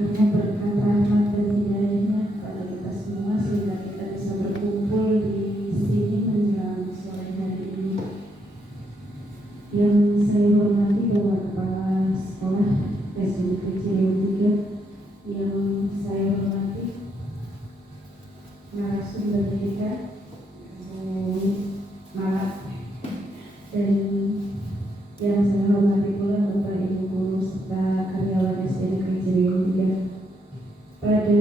Karena berkat rahmat dan hidayahnya kepada kita semua sehingga kita bisa berkumpul di sini menjelang sore hari ini. Yang saya hormati Bapak Kepala Sekolah SDN Ciriwung 3, yang saya hormati narasumber kita Malah, dan yang saya hormati pula Bapak Ibu guru serta karyawan SDN Ciriwung 3. Pada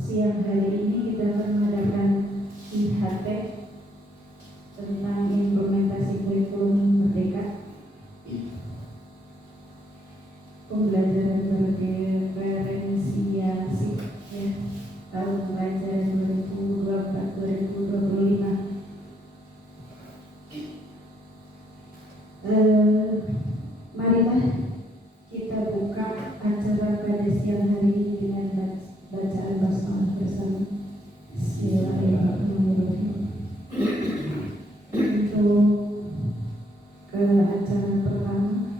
siang hari ini kita akan mengadakan IHT tentang implementasi kurikulum Merdeka, pembelajaran berdiferensiasi tahun pelajaran 2024-2025. Marilah kita buka acara pada siang hari ini dengan bacaan basmalah bersama. Bismillahirrahmanirrahim. Untuk ke acara pertama,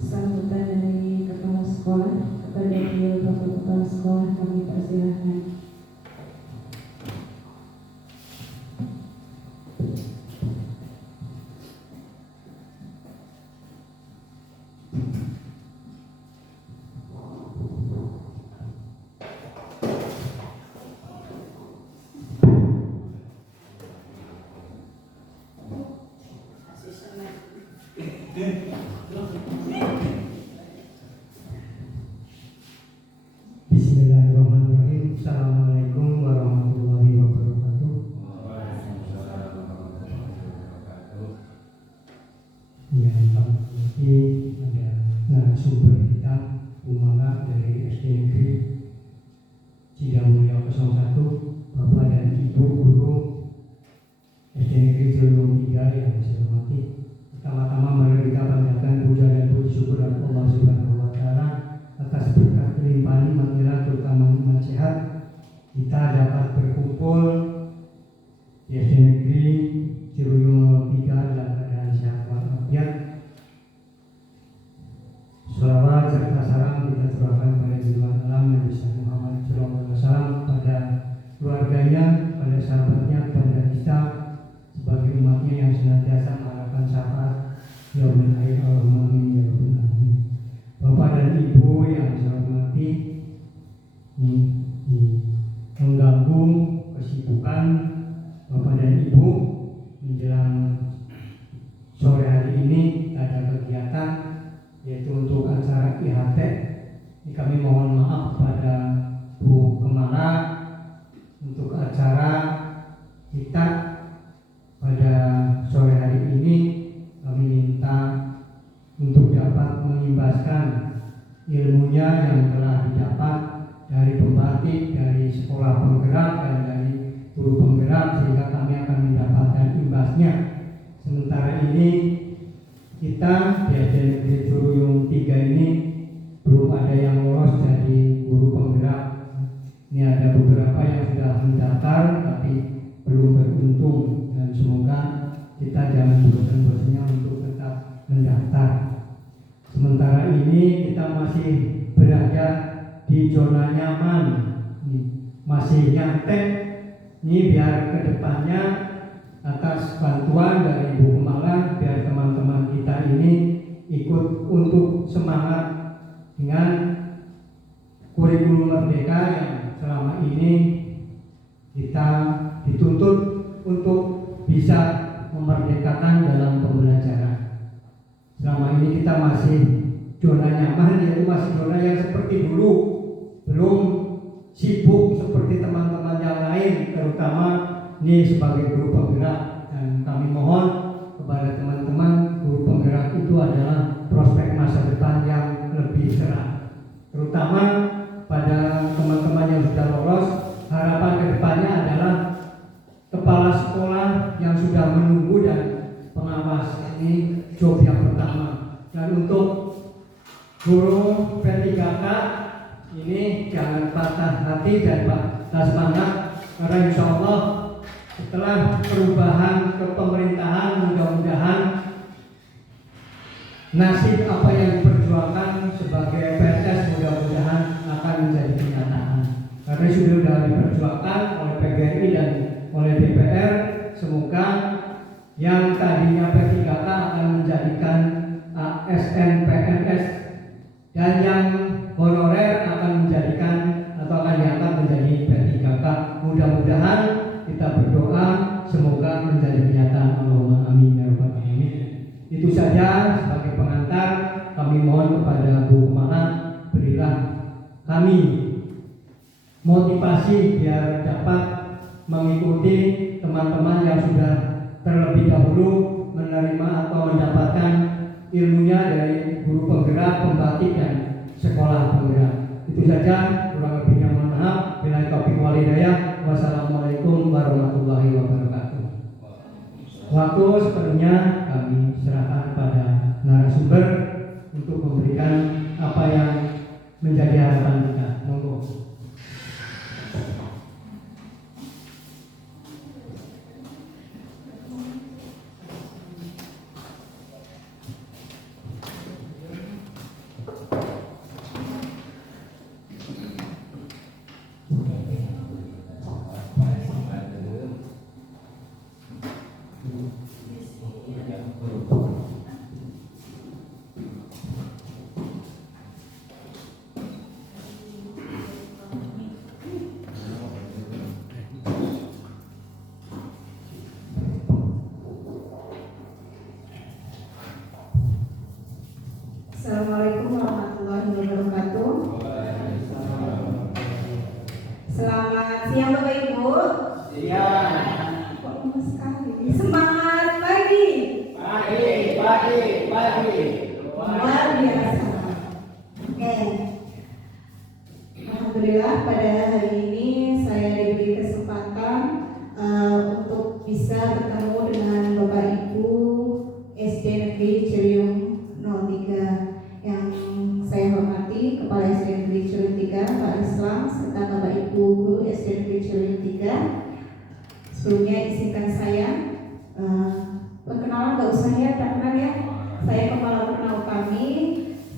sambutan dari Kepala Sekolah. Kepada beliau Bapak Kepala Sekolah kami persilahkan. Bismillahirrahmanirrahim. Assalamualaikum warahmatullahi wabarakatuh. Yang kami hormati ada narasumber kita Umara dari SD Negeri Cidamulya 01, Bapak dan Ibu guru SD Negeri Ciriwung 3 yang saya hormati. Pertama-tama mari kita panjatkan puja dan puji syukur kepada Allah Subhanahu wa taala atas berkat kelimpahan nikmat terutama nikmat sehat kita dapat berkumpul di SD Negeri Ciriwung 3 dalam keadaan sehat walafiat. Sholawat serta salam kita curahkan pada junjungan alam Nabi Muhammad SAW, pada keluarganya, pada sahabatnya, pada kita sebagai umatnya yang senantiasa mengharapkan syafaat yaumil akhir. Allahumma amin ya rabbal alamin. Bapak dan Ibu yang saya hormati, mengganggu kesibukan Bapak dan Ibu menjelang sore hari ini ada kegiatan yaitu untuk acara IHT. Kami mohon maaf kepada Bu Kemala untuk acara kita pada sore hari ini. Kami minta untuk dapat mengimbaskan ilmunya yang telah didapat dari pembatik, dari sekolah penggerak dan dari guru penggerak, sehingga kami akan mendapatkan imbasnya. Sementara ini kita di SD Negeri Ciriwung 3 ini belum ada yang lolos jadi guru penggerak. Ini ada beberapa yang sudah mendaftar tapi belum beruntung, dan semoga kita jangan bosan-bosannya untuk tetap mendaftar. Sementara ini kita masih berada di zona nyaman, masih nyantai. Ini biar kedepannya atas bantuan dari Ibu Kemala, biar teman-teman kita ini ikut untuk semangat dengan kurikulum Merdeka yang selama ini kita dituntut untuk bisa memerdekakan dalam pembelajaran. Selama ini kita masih zona nyaman, yaitu masih zona yang seperti dulu, belum sibuk seperti teman-teman yang lain, terutama ini sebagai guru penggerak. Dan kami mohon kepada teman-teman, guru penggerak itu adalah prospek masa depan yang lebih cerah, terutama pada teman-teman yang sudah lolos. Harapan kedepannya adalah kepala sekolah yang sudah menunggu dan pengawas. Ini job yang pertama. Dan untuk guru P3K ini jangan patah hati dan patah semangat, karena insya Allah setelah perubahan kepemerintahan mudah-mudahan nasib apa yang diperjuangkan sebagai PNS mudah-mudahan ASN PNS, dan yang honorer akan menjadikan atau akan diangkat menjadi P3K. Mudah-mudahan kita berdoa semoga menjadi kenyataan. Allahumma amin ya rabbal alamin. Itu saja sebagai pengantar. Kami mohon kepada Bu Kemahan, berilah kami motivasi biar dapat mengikuti teman-teman yang sudah terlebih dahulu menerima atau mendapatkan ilmunya dari guru penggerak, pembatik, dan sekolah penggerak. Itu saja, kurang lebihnya mohon maaf. Bila taufiq wal hidayah. Wassalamualaikum warahmatullahi wabarakatuh. Waktu sepenuhnya kami serahkan pada narasumber untuk memberikan apa yang menjadi harapan kita. Monggo. Assalamualaikum warahmatullahi wabarakatuh. Selamat siang Bapak Ibu. Siang. Kok lemes sekali? Semangat pagi. Pagi. Luar biasa. Oke. Alhamdulillah pada hari ini saya diberi kesempatan untuk bisa bertemu dengan Bapak Ibu SD Negeri Ciliwung 03 yang saya hormati, Kepala SD Negeri Ciliwung 3 Pak Islam, serta Bapak Ibu Guru SD Negeri Ciliwung 3. Sebelumnya izinkan saya perkenalan, gak usah ya, karena ya saya Kepala Penau kami,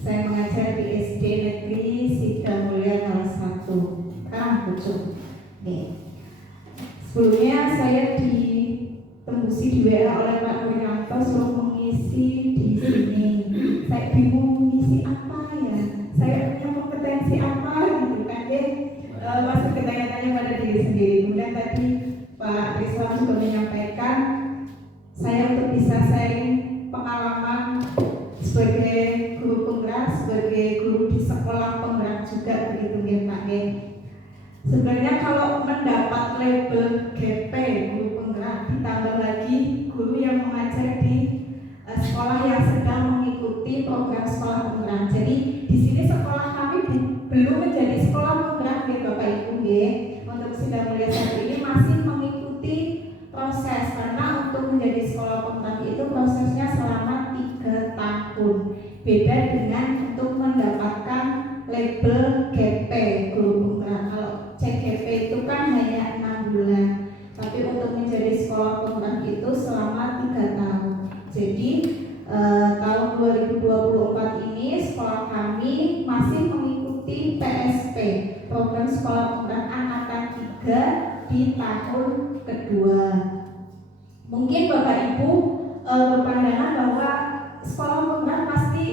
saya mengajar di SD Negeri Sidamulia 01 Pucuk. Nih, sebelumnya saya ditembusi di WA oleh Pak Nurianto suruh mengisi di sini. Saya bingung mengisi apa ya, saya punya kompetensi apa gitu kan ya. Masih bertanya-tanya pada diri sendiri. Kemudian tadi Pak Islam sudah menyampaikan saya untuk bisa sharing pengalaman sebagai guru penggerak, sebagai guru di sekolah penggerak juga begitu ya Pak ya. Sebenarnya kalau mendapat label GP guru penggerak, ditambah lagi guru yang mengajar di sekolah yang sedang mengikuti program sekolah penggerak. Jadi di sini sekolah kami belum menjadi sekolah penggerak ya Bapak Ibu ya. Untuk Sidamulia saat ini masih mengikuti proses, karena untuk menjadi sekolah penggerak itu prosesnya selama 3 tahun. Beda dengan untuk mendapatkan label GP guru penggerak. Kalau CGP itu kan hanya 6 bulan, tapi untuk menjadi sekolah penggerak itu selama 3 tahun. Jadi tahun 2024 ini sekolah kami masih mengikuti PSP, program sekolah penggerak angkatan 3 di tahun kedua. Mungkin Bapak Ibu berpandangan bahwa sekolah penggerak pasti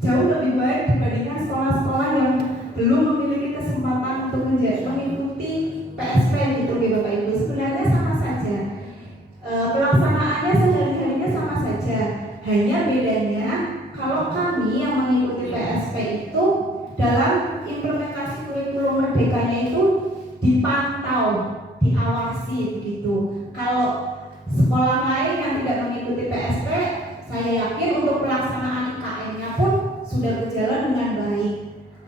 jauh lebih baik dibandingkan sekolah-sekolah yang belum memiliki kesempatan untuk mengikuti PSP gitu Bapak Ibu. Sebenarnya sama saja, pelaksanaannya sehari-harinya sama saja, hanya bedanya kalau kami yang mengikuti PSP itu dalam implementasi kurikulum merdekanya itu dipantau, diawasi begitu. Kalau sekolah lain yang tidak mengikuti PSP, saya yakin untuk pelaksanaan IKN-nya pun sudah berjalan dengan baik.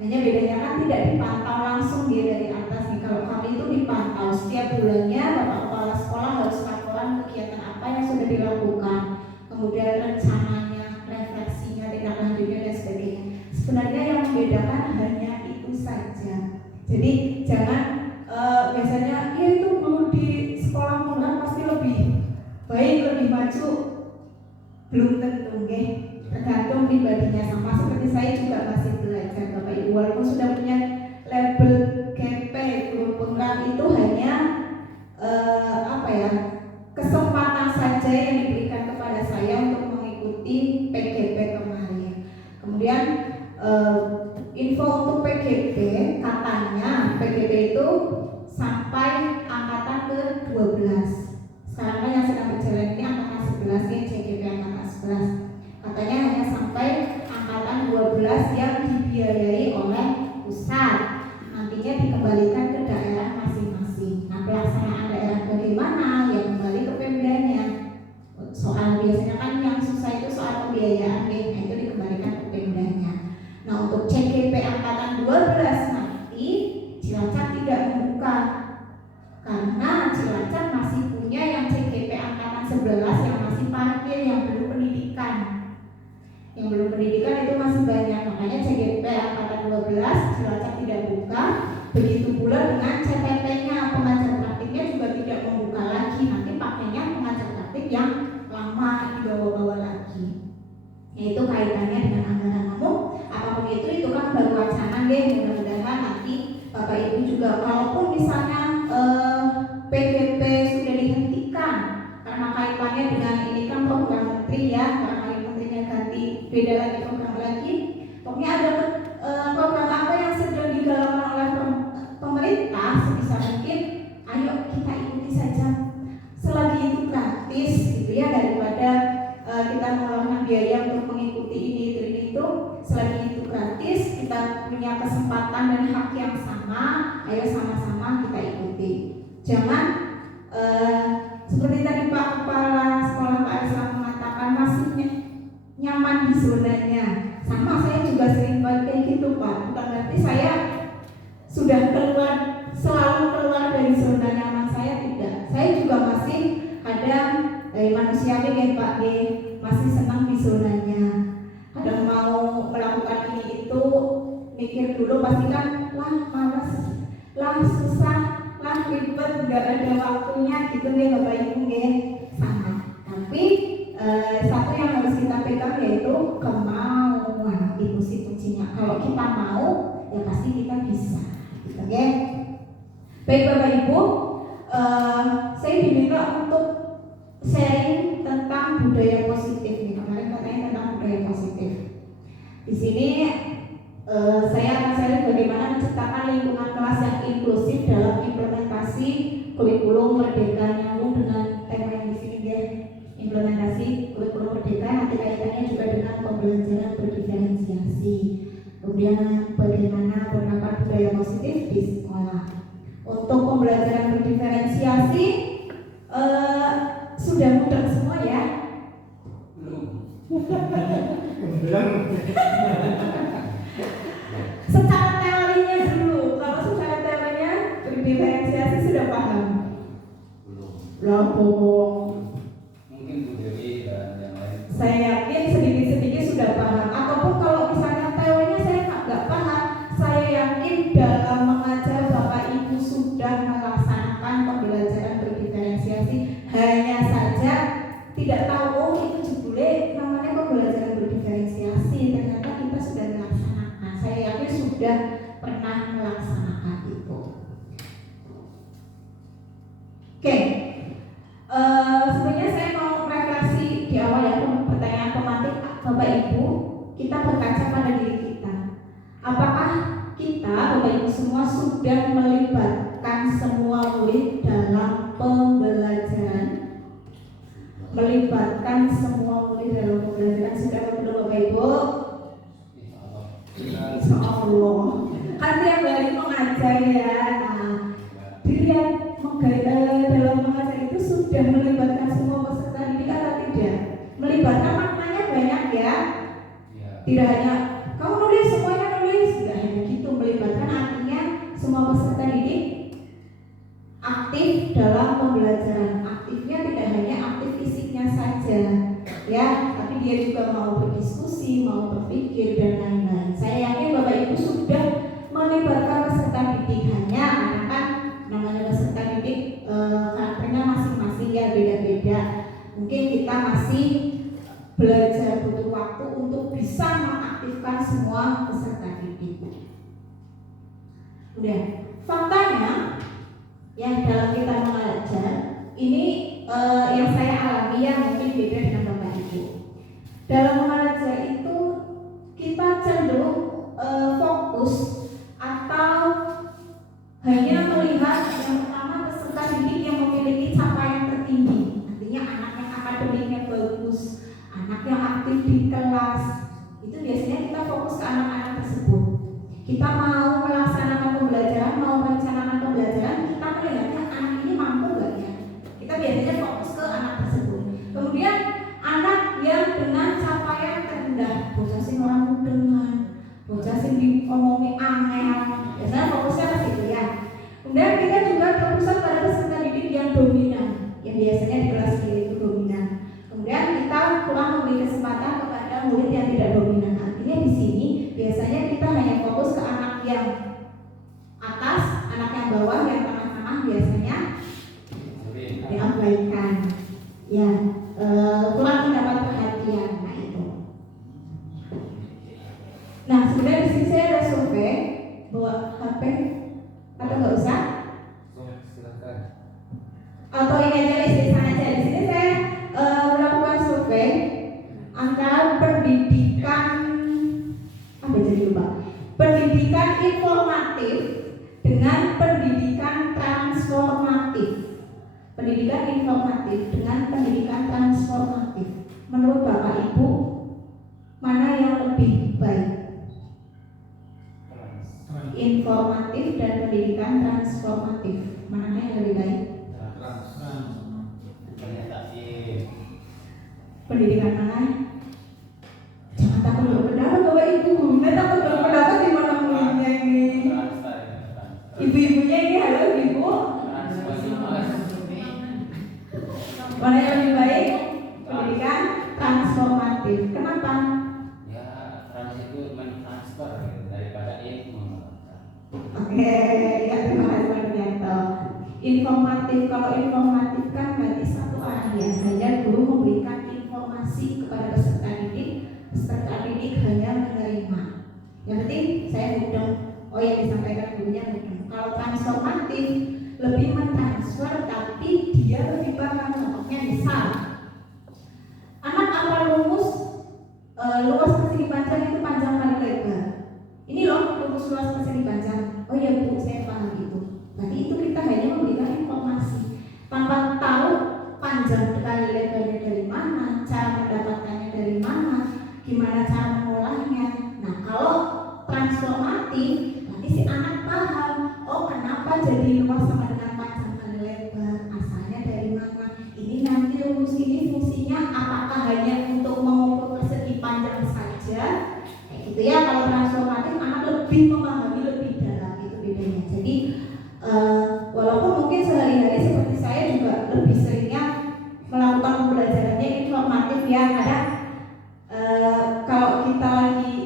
Hanya bedanya kan tidak dipantau langsung dia dari atas nih. Kalau kami itu dipantau setiap bulannya, Bapak Kepala Sekolah harus laporan kegiatan apa yang sudah dilakukan, kemudian rencananya, refleksinya, tindak lanjutnya dan sebagainya. Sebenarnya yang membedakan hanya itu saja. Jadi jangan biasanya ya itu dulu di sekolah penggerak pasti lebih baik, lebih maju. Belum tentu nggih, tergantung pribadinya. Sama seperti saya juga masih belajar Bapak Ibu, walaupun sudah punya label GP guru penggerak itu hanya kesempatan saja yang diberikan kepada saya untuk mengikuti PGP kemarin. info untuk PGP, katanya PGP itu sampai angkatan ke-12. Sekarang kan yang sedang berjalan ini angkatan 11 nih, CGP angkatan 11. Katanya hanya sampai angkatan 12 yang dibiayai oleh pusat. Nantinya dikembalikan ke daerah masing-masing. Nah, pelaksanaan daerah bagaimana? Ya kembali ke Pemdanya. Soal biasanya kan yang susah itu soal pembiayaan nih, nah itu dikembalikan ke Pemdanya. Nah, untuk CGP angkatan 12 nanti Cilacap tidak membuka karena Cilacap masih punya yang CGP angkatan 11 yang masih parkir, yang belum pendidikan. Yang belum pendidikan itu masih banyak, makanya CGP angkatan 12 Cilacap tidak buka. Begitu pula dengan CPP-nya, pengajar praktiknya juga tidak membuka lagi. Nanti pakainya pengajar praktik yang lama dibawa-bawa lagi. Yaitu kaitannya dengan anggaran umum. Apapun itu kan baru wacana deh. Mudah-mudahan nanti Bapak Ibu juga, walaupun misalnya PGP sudah dihentikan karena kaitannya dengan ini kan program menteri ya, karena menterinya ganti, beda lagi program lagi. Pokoknya ada program apa yang sedang digalakkan oleh pemerintah, sebisa mungkin ayo kita ikuti saja selagi itu gratis gitu ya, daripada kita mengeluarkan biaya untuk mengikuti ini itu. Selagi itu gratis, kita punya kesempatan dan hak yang sama, ayo sama-sama kita ikuti. Jangan seperti tadi Pak Kepala Sekolah Pak Islam mengatakan masih nyaman di zonanya. Sama, saya juga sering kayak gitu Pak. Bukan berarti saya sudah selalu keluar dari zona nyaman saya, tidak. Saya juga masih kadang manusiawi ya Pak, masih senang di zonanya. Kadang mau melakukan ini itu mikir dulu, pasti kan malas, susah, ribet, nggak ada waktunya gitu nih Bapak Ibu sama. Tapi satu yang harus kita pegang yaitu kemauan, itu sih kuncinya. Kalau kita mau, ya pasti kita bisa. Oke. Baik Bapak Ibu, saya diminta untuk sharing tentang budaya positif nih. Kemarin katanya tentang budaya positif. Di sini saya akan sharing bagaimana menciptakan lingkungan kelas yang inklusif dalam implementasi kurikulum Merdeka, nyambung dengan tema yang di sini ya. Implementasi kurikulum Merdeka nanti kaitannya juga dengan pembelajaran berdiferensiasi. Kemudian bagaimana penerapan budaya positif di sekolah. Untuk pembelajaran berdiferensiasi sudah mudah semua ya? Belum. Secara teorinya dulu, kalau secara teorinya berdiferensiasi sudah paham? Belum. Mungkin Bu Dewi dan yang lain. Saya yakin sedikit-sedikit sudah paham. Ataupun kalau misalnya teorinya saya nggak paham, saya yakin dalam mengajar Bapak Ibu sudah melaksanakan pembelajaran berdiferensiasi. Hanya saja tidak tahu, oh itu judulnya namanya pembelajaran berdiferensiasi. Ternyata kita sudah melaksanakan. Saya yakin sudah pernah melaksanakan itu. Oke. Sebenarnya saya mau refleksi di awal ya, pertanyaan pemantik Bapak Ibu. Kita berkaca pada diri kita. Apakah kita Bapak Ibu semua sudah melibatkan semua murid dalam pembelajaran? Melibatkan semua murid dalam pembelajaran sudah belum Bapak Ibu? Insya Allah. Kan tiap hari mengajar ya. Nah, dilihat dalam mengajar itu sudah melibatkan semua peserta didik atau tidak? Melibatkan maknanya banyak ya. Tidak hanya kamu nulis, semuanya nulis, tidak hanya gitu. Melibatkan artinya semua peserta didik aktif dalam pembelajaran. Aktifnya tidak hanya aktif fisiknya saja, ya, tapi dia juga mau berdiskusi, mau berpikir dan lain-lain. Saya yakin Bapak Ibu sudah melibatkan peserta didik, hanya karena kan namanya peserta didik karakternya masing-masing ya, beda-beda. Mungkin kita masih belajar, butuh waktu untuk bisa mengaktifkan semua peserta didik. Udah, faktanya ya dalam kita mengajar ini yang saya alami ya, mungkin beda dengan Bapak Ibu. Dalam mengajar itu kita cenderung Kita mau melaksanakan pembelajaran, mau merencanakan pembelajaran, kita melihatnya anak ini mampu nggak ya? Kita biasanya fokus ke anak tersebut. Kemudian anak yang dengan capaian terendah, bocah sing ora mudengan, bocah sing diomongi angel, biasanya fokusnya ke situ ya. Kemudian kita juga berpusat pada peserta didik yang dominan, yang biasanya di kelas itu dominan. Kemudian kita kurang memberi kesempatan kepada murid yang tidak dominan. Artinya di sini biasanya kita hanya fokus ke anak yang atas, anak yang bawah, yang tengah-tengah biasanya diabaikan. Ya, kurang mendapat perhatian. Nah itu. Nah sebenarnya di sini saya ada survei bawa HP atau nggak usah? Atau ini aja lisan aja. Di sini saya melakukan survei antara pendidikan pendidikan informatif dengan pendidikan transformatif. Pendidikan informatif dengan pendidikan transformatif. Menurut Bapak Ibu, mana yang lebih baik? Informatif dan pendidikan transformatif. Mana yang lebih baik? Pendidikan mana? Jangan takut berpendapat Bapak Ibu. Nggak takut berpendapat di mana muridnya ini? Ibu-ibunya ini halo ibu. Mana yang lebih baik? Pendidikan transformatif. Kenapa? Ya, trans itu mentransfer daripada ilmu. Oke, ya terima kasih Pak Duyanto. Informatif, kalau informatif kan berarti satu arah ya. Hanya guru memberikan informasi kepada peserta didik hanya menerima. Yang penting saya mudeng. Oh yang disampaikan gurunya mudeng. Kalau transformatif lebih mentransfer, tapi dia lebih paham. Contohnya misal anak apa rumus luas persegi panjang itu panjang kali lebar. Ini loh rumus luas persegi panjang. Oh iya Bu, saya paham itu. Berarti itu kita hanya memberikan informasi tanpa tahu panjang kali lebarnya dari mana, cara mendapatkannya dari mana, gimana cara mengolahnya. Nah kalau transformatif nanti si anak paham, oh kenapa jadi luas sama dengan panjang kali lebar, asalnya dari mana, ini nanti rumus ini fungsinya apakah hanya untuk mengukur persegi panjang saja, kayak gitu ya. Kalau transformatif anak lebih memahami lebih dalam, itu bedanya. Jadi walaupun mungkin sehari-hari seperti saya juga lebih seringnya melakukan pembelajarannya informatif ya, kadang kalau kita lagi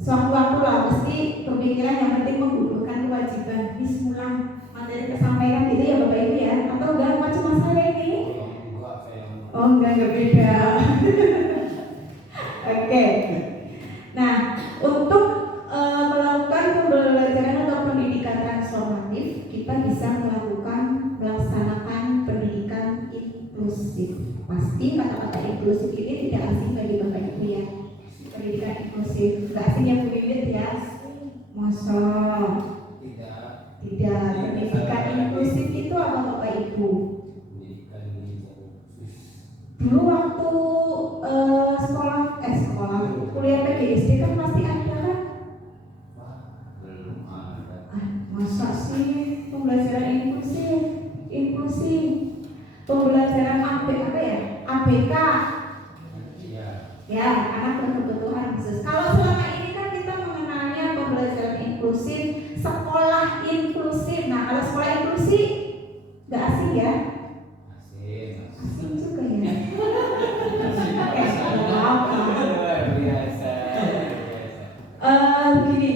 sewaktu-waktu lah mesti pemikiran yang penting menggugurkan kewajiban bismulan materi kesampaian gitu ya Bapak Ibu ya, atau enggak cuma saya ini? Oh enggak beda. Oke. Nah untuk melakukan pembelajaran atau pendidikan transformatif kita bisa melaksanakan pendidikan inklusif. Pasti kata-kata inklusif ini tidak asing bagi Bapak Ibu ya. Pendidikan inklusif tidak asing yang berbeda ya. Masya tidak. Pendidikan inklusif itu apa Bapak Ibu? Dulu waktu sekolah kuliah PGSD kan pasti ada kan? Masa sih pembelajaran inklusif pembelajaran ABK ya, anak berkebutuhan khusus. Kalau selama ini kan kita mengenalnya pembelajaran inklusif, sekolah inklusif. Nah kalau sekolah inklusif nggak asing ya? Asing juga ya. Gini,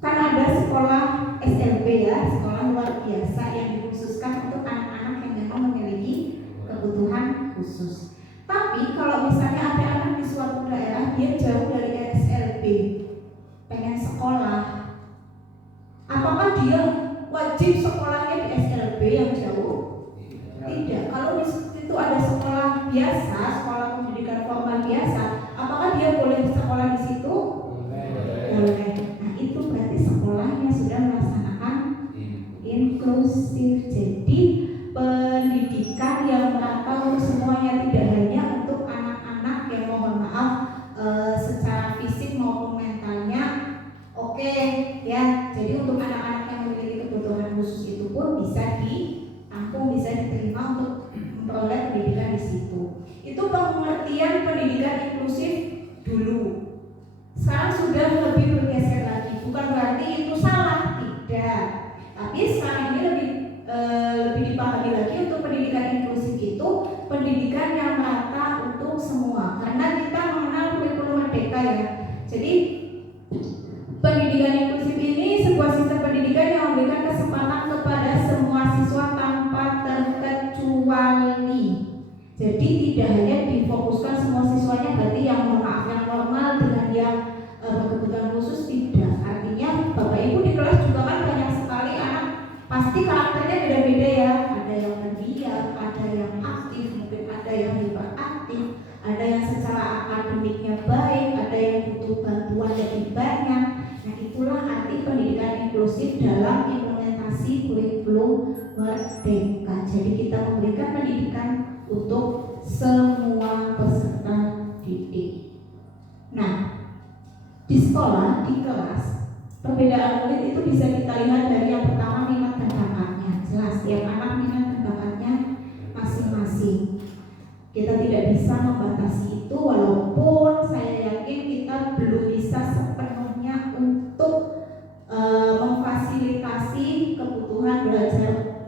kan ada sekolah SLB ya, sekolah luar biasa yang dikhususkan untuk anak-anak yang memang memiliki kebutuhan khusus. Tapi kalau misalnya ada anak di suatu daerah dia jauh dari SLB, pengen sekolah, apakah dia wajib sekolahnya di SLB yang jauh? Tidak. Kalau di situ ada sekolah biasa, sekolah pendidikan formal biasa, apakah dia boleh sekolah di situ? Boleh. Nah itu berarti sekolahnya sudah melaksanakan inklusif. Jadi pendidikan yang merata untuk semuanya, tidak hanya untuk anak-anak yang mohon maaf secara fisik maupun mentalnya bisa ditampung, bisa diterima untuk memperoleh pendidikan di situ. Itu pengertian pendidikan inklusif dulu. Sekarang sudah lebih bergeser lagi. Bukan berarti itu salah, tidak. Tapi sekarang ini lebih dipahami lagi untuk pendidikan inklusif itu pendidikan yang merata untuk semua. Karena kita mengenal kurikulum merdeka ya. Jadi pendidikan inklusif ini sebuah sistem pendidikan yang memberikan kesempatan kepada semua siswa tanpa terkecuali. Jadi tidak hanya difokuskan semua siswanya berarti yang normal dengan yang berkebutuhan khusus, tidak. Artinya Bapak Ibu di kelas juga kan banyak sekali anak, pasti karakternya beda-beda ya. Ada yang pendiam, ada yang aktif, mungkin ada yang hiperaktif, ada yang secara akademiknya baik, ada yang butuh bantuan lebih banyak. Nah itulah arti pendidikan inklusif dalam implementasi kurikulum merdeka. Jadi kita memberikan pendidikan untuk semua peserta didik. Nah, di sekolah, di kelas, perbedaan murid itu bisa kita lihat dari yang pertama minat dan bakatnya. Jelas, tiap anak minat dan bakatnya masing-masing. Kita tidak bisa membatasi itu, walaupun saya yakin kita belum bisa sepenuhnya untuk memfasilitasi kebutuhan belajar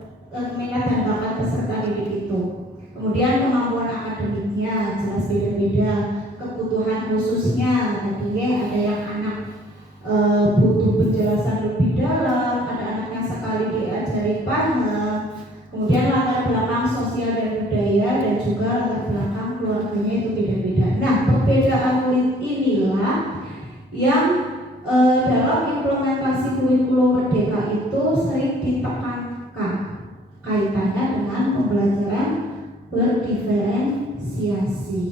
minat dan bakat peserta didik itu. Kemudian kemampuan akademiknya jelas beda-beda, kebutuhan khususnya tadinya ada yang anak butuh penjelasan lebih dalam, ada anak yang sekali diajari paham, kemudian latar belakang sosial dan budaya dan juga latar belakang keluarganya itu beda-beda. Nah, perbedaan murid inilah yang dalam implementasi kurikulum merdeka itu sering ditekankan kaitannya dengan pembelajaran berdiferensiasi,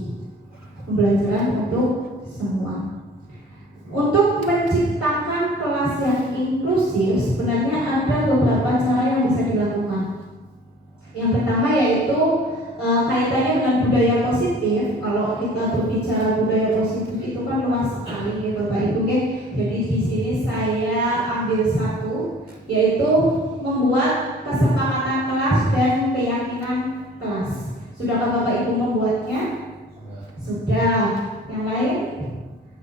pembelajaran untuk semua. Untuk menciptakan kelas yang inklusif sebenarnya ada beberapa cara yang bisa dilakukan. Yang pertama yaitu kaitannya dengan budaya positif. Kalau kita berbicara budaya positif itu kan luas sekali ya Bapak Ibu ya. Jadi di sini saya ambil satu, yaitu membuat kesepakatan kelas dan keyakinan kelas. Sudahkah Bapak Ibu membuatnya? Sudah. Yang lain?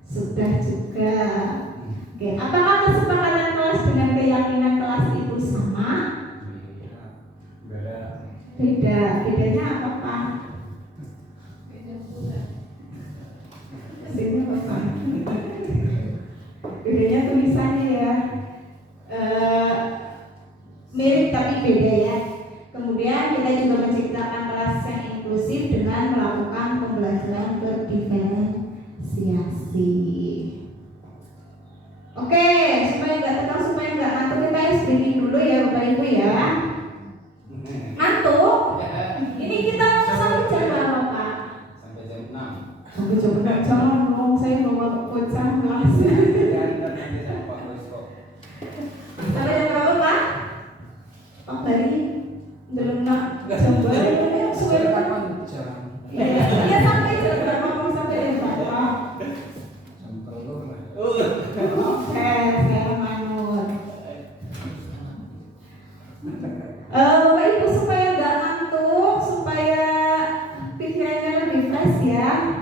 Sudah juga. Oke, apakah kesepakatan kelas dengan keyakinan kelas itu sama? Beda. Bedanya apa Pak? Bedanya apa Pak? Bedanya tulisannya ya. Mirip tapi beda ya. Kemudian kita juga menciptakan kelas yang inklusif dengan melakukan pembelajaran berdiferensiasi. Oke, supaya nggak tenang, supaya nggak ngantuk, kita speaking dulu ya Bapak Ibu ya. Ngantuk? Ini kita mau sampai jam berapa Pak? Sampai jam 6. Sampai jam 6. Jangan ngomong saya bawa bocah kelas. Sampai jam berapa Pak? Pak Bari belum nak jam berapa? Suwe kapan jam? Iya sampai jam berapa? Mau sampai jam berapa? Oke, saya manut. Bapak Ibu supaya nggak ngantuk, supaya pikirannya lebih fresh ya,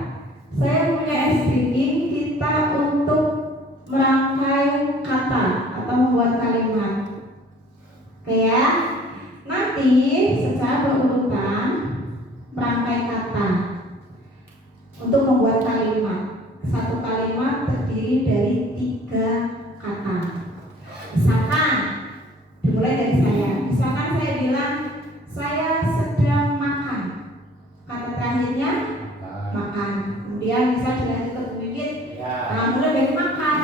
saya punya speaking kita untuk merangkai kata atau membuat kalimat. Oke ya, nanti secara berurutan merangkai kata untuk membuat kalimat. Satu kalimat terdiri dari 3 kata. Misalkan dimulai dari saya. Misalkan saya bilang saya sedang makan. Kata terakhirnya makan. Kemudian bisa dilanjut ke sedikit. Mulai dari makan.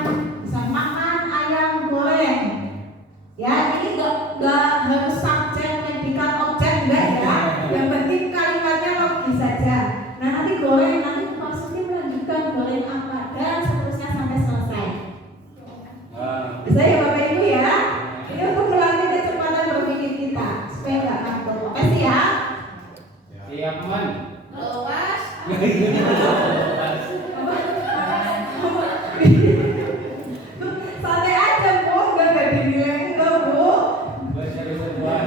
Misal makan ayam goreng. Ya, ini nggak harus subjek, predikat, objek enggak ya. Yang penting kalimatnya logis saja. Nah nanti goreng, nanti maksudnya melanjutkan goreng apa dan seterusnya sampai selesai. Bisa ya Bapak Ibu ya. Ini untuk melatih kecepatan berpikir kita supaya nggak ngantuk. Oke siap? Siap man. Luas. Santai aja Bu, nggak dinilai enggak Bu. Bisa buat.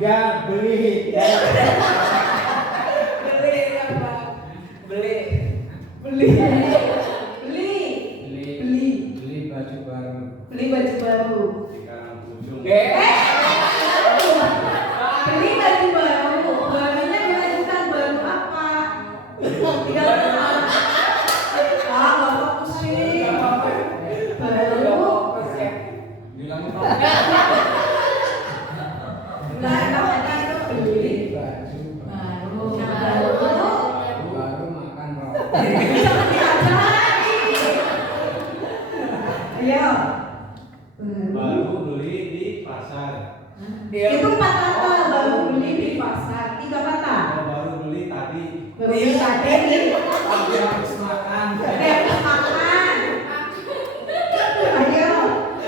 juga beli. Beli apa? Beli. Beli. Beli. Beli baju baru. Beli baju baru. Di kanan ujung. Beli baju baru. Barunya dilanjutkan baru apa? Tiga kata. Ah, bapak pusing. Baru. Bilang Nah, namanya itu beli baju baru. baru makan rokok. Jangan diajar lagi. Ayo. Baru beli di pasar. Itu 4 kata. Baru beli di pasar. 3 kata. Baru beli tadi. Baru beli tadi. Tapi habis makan. Habis makan. Ayo.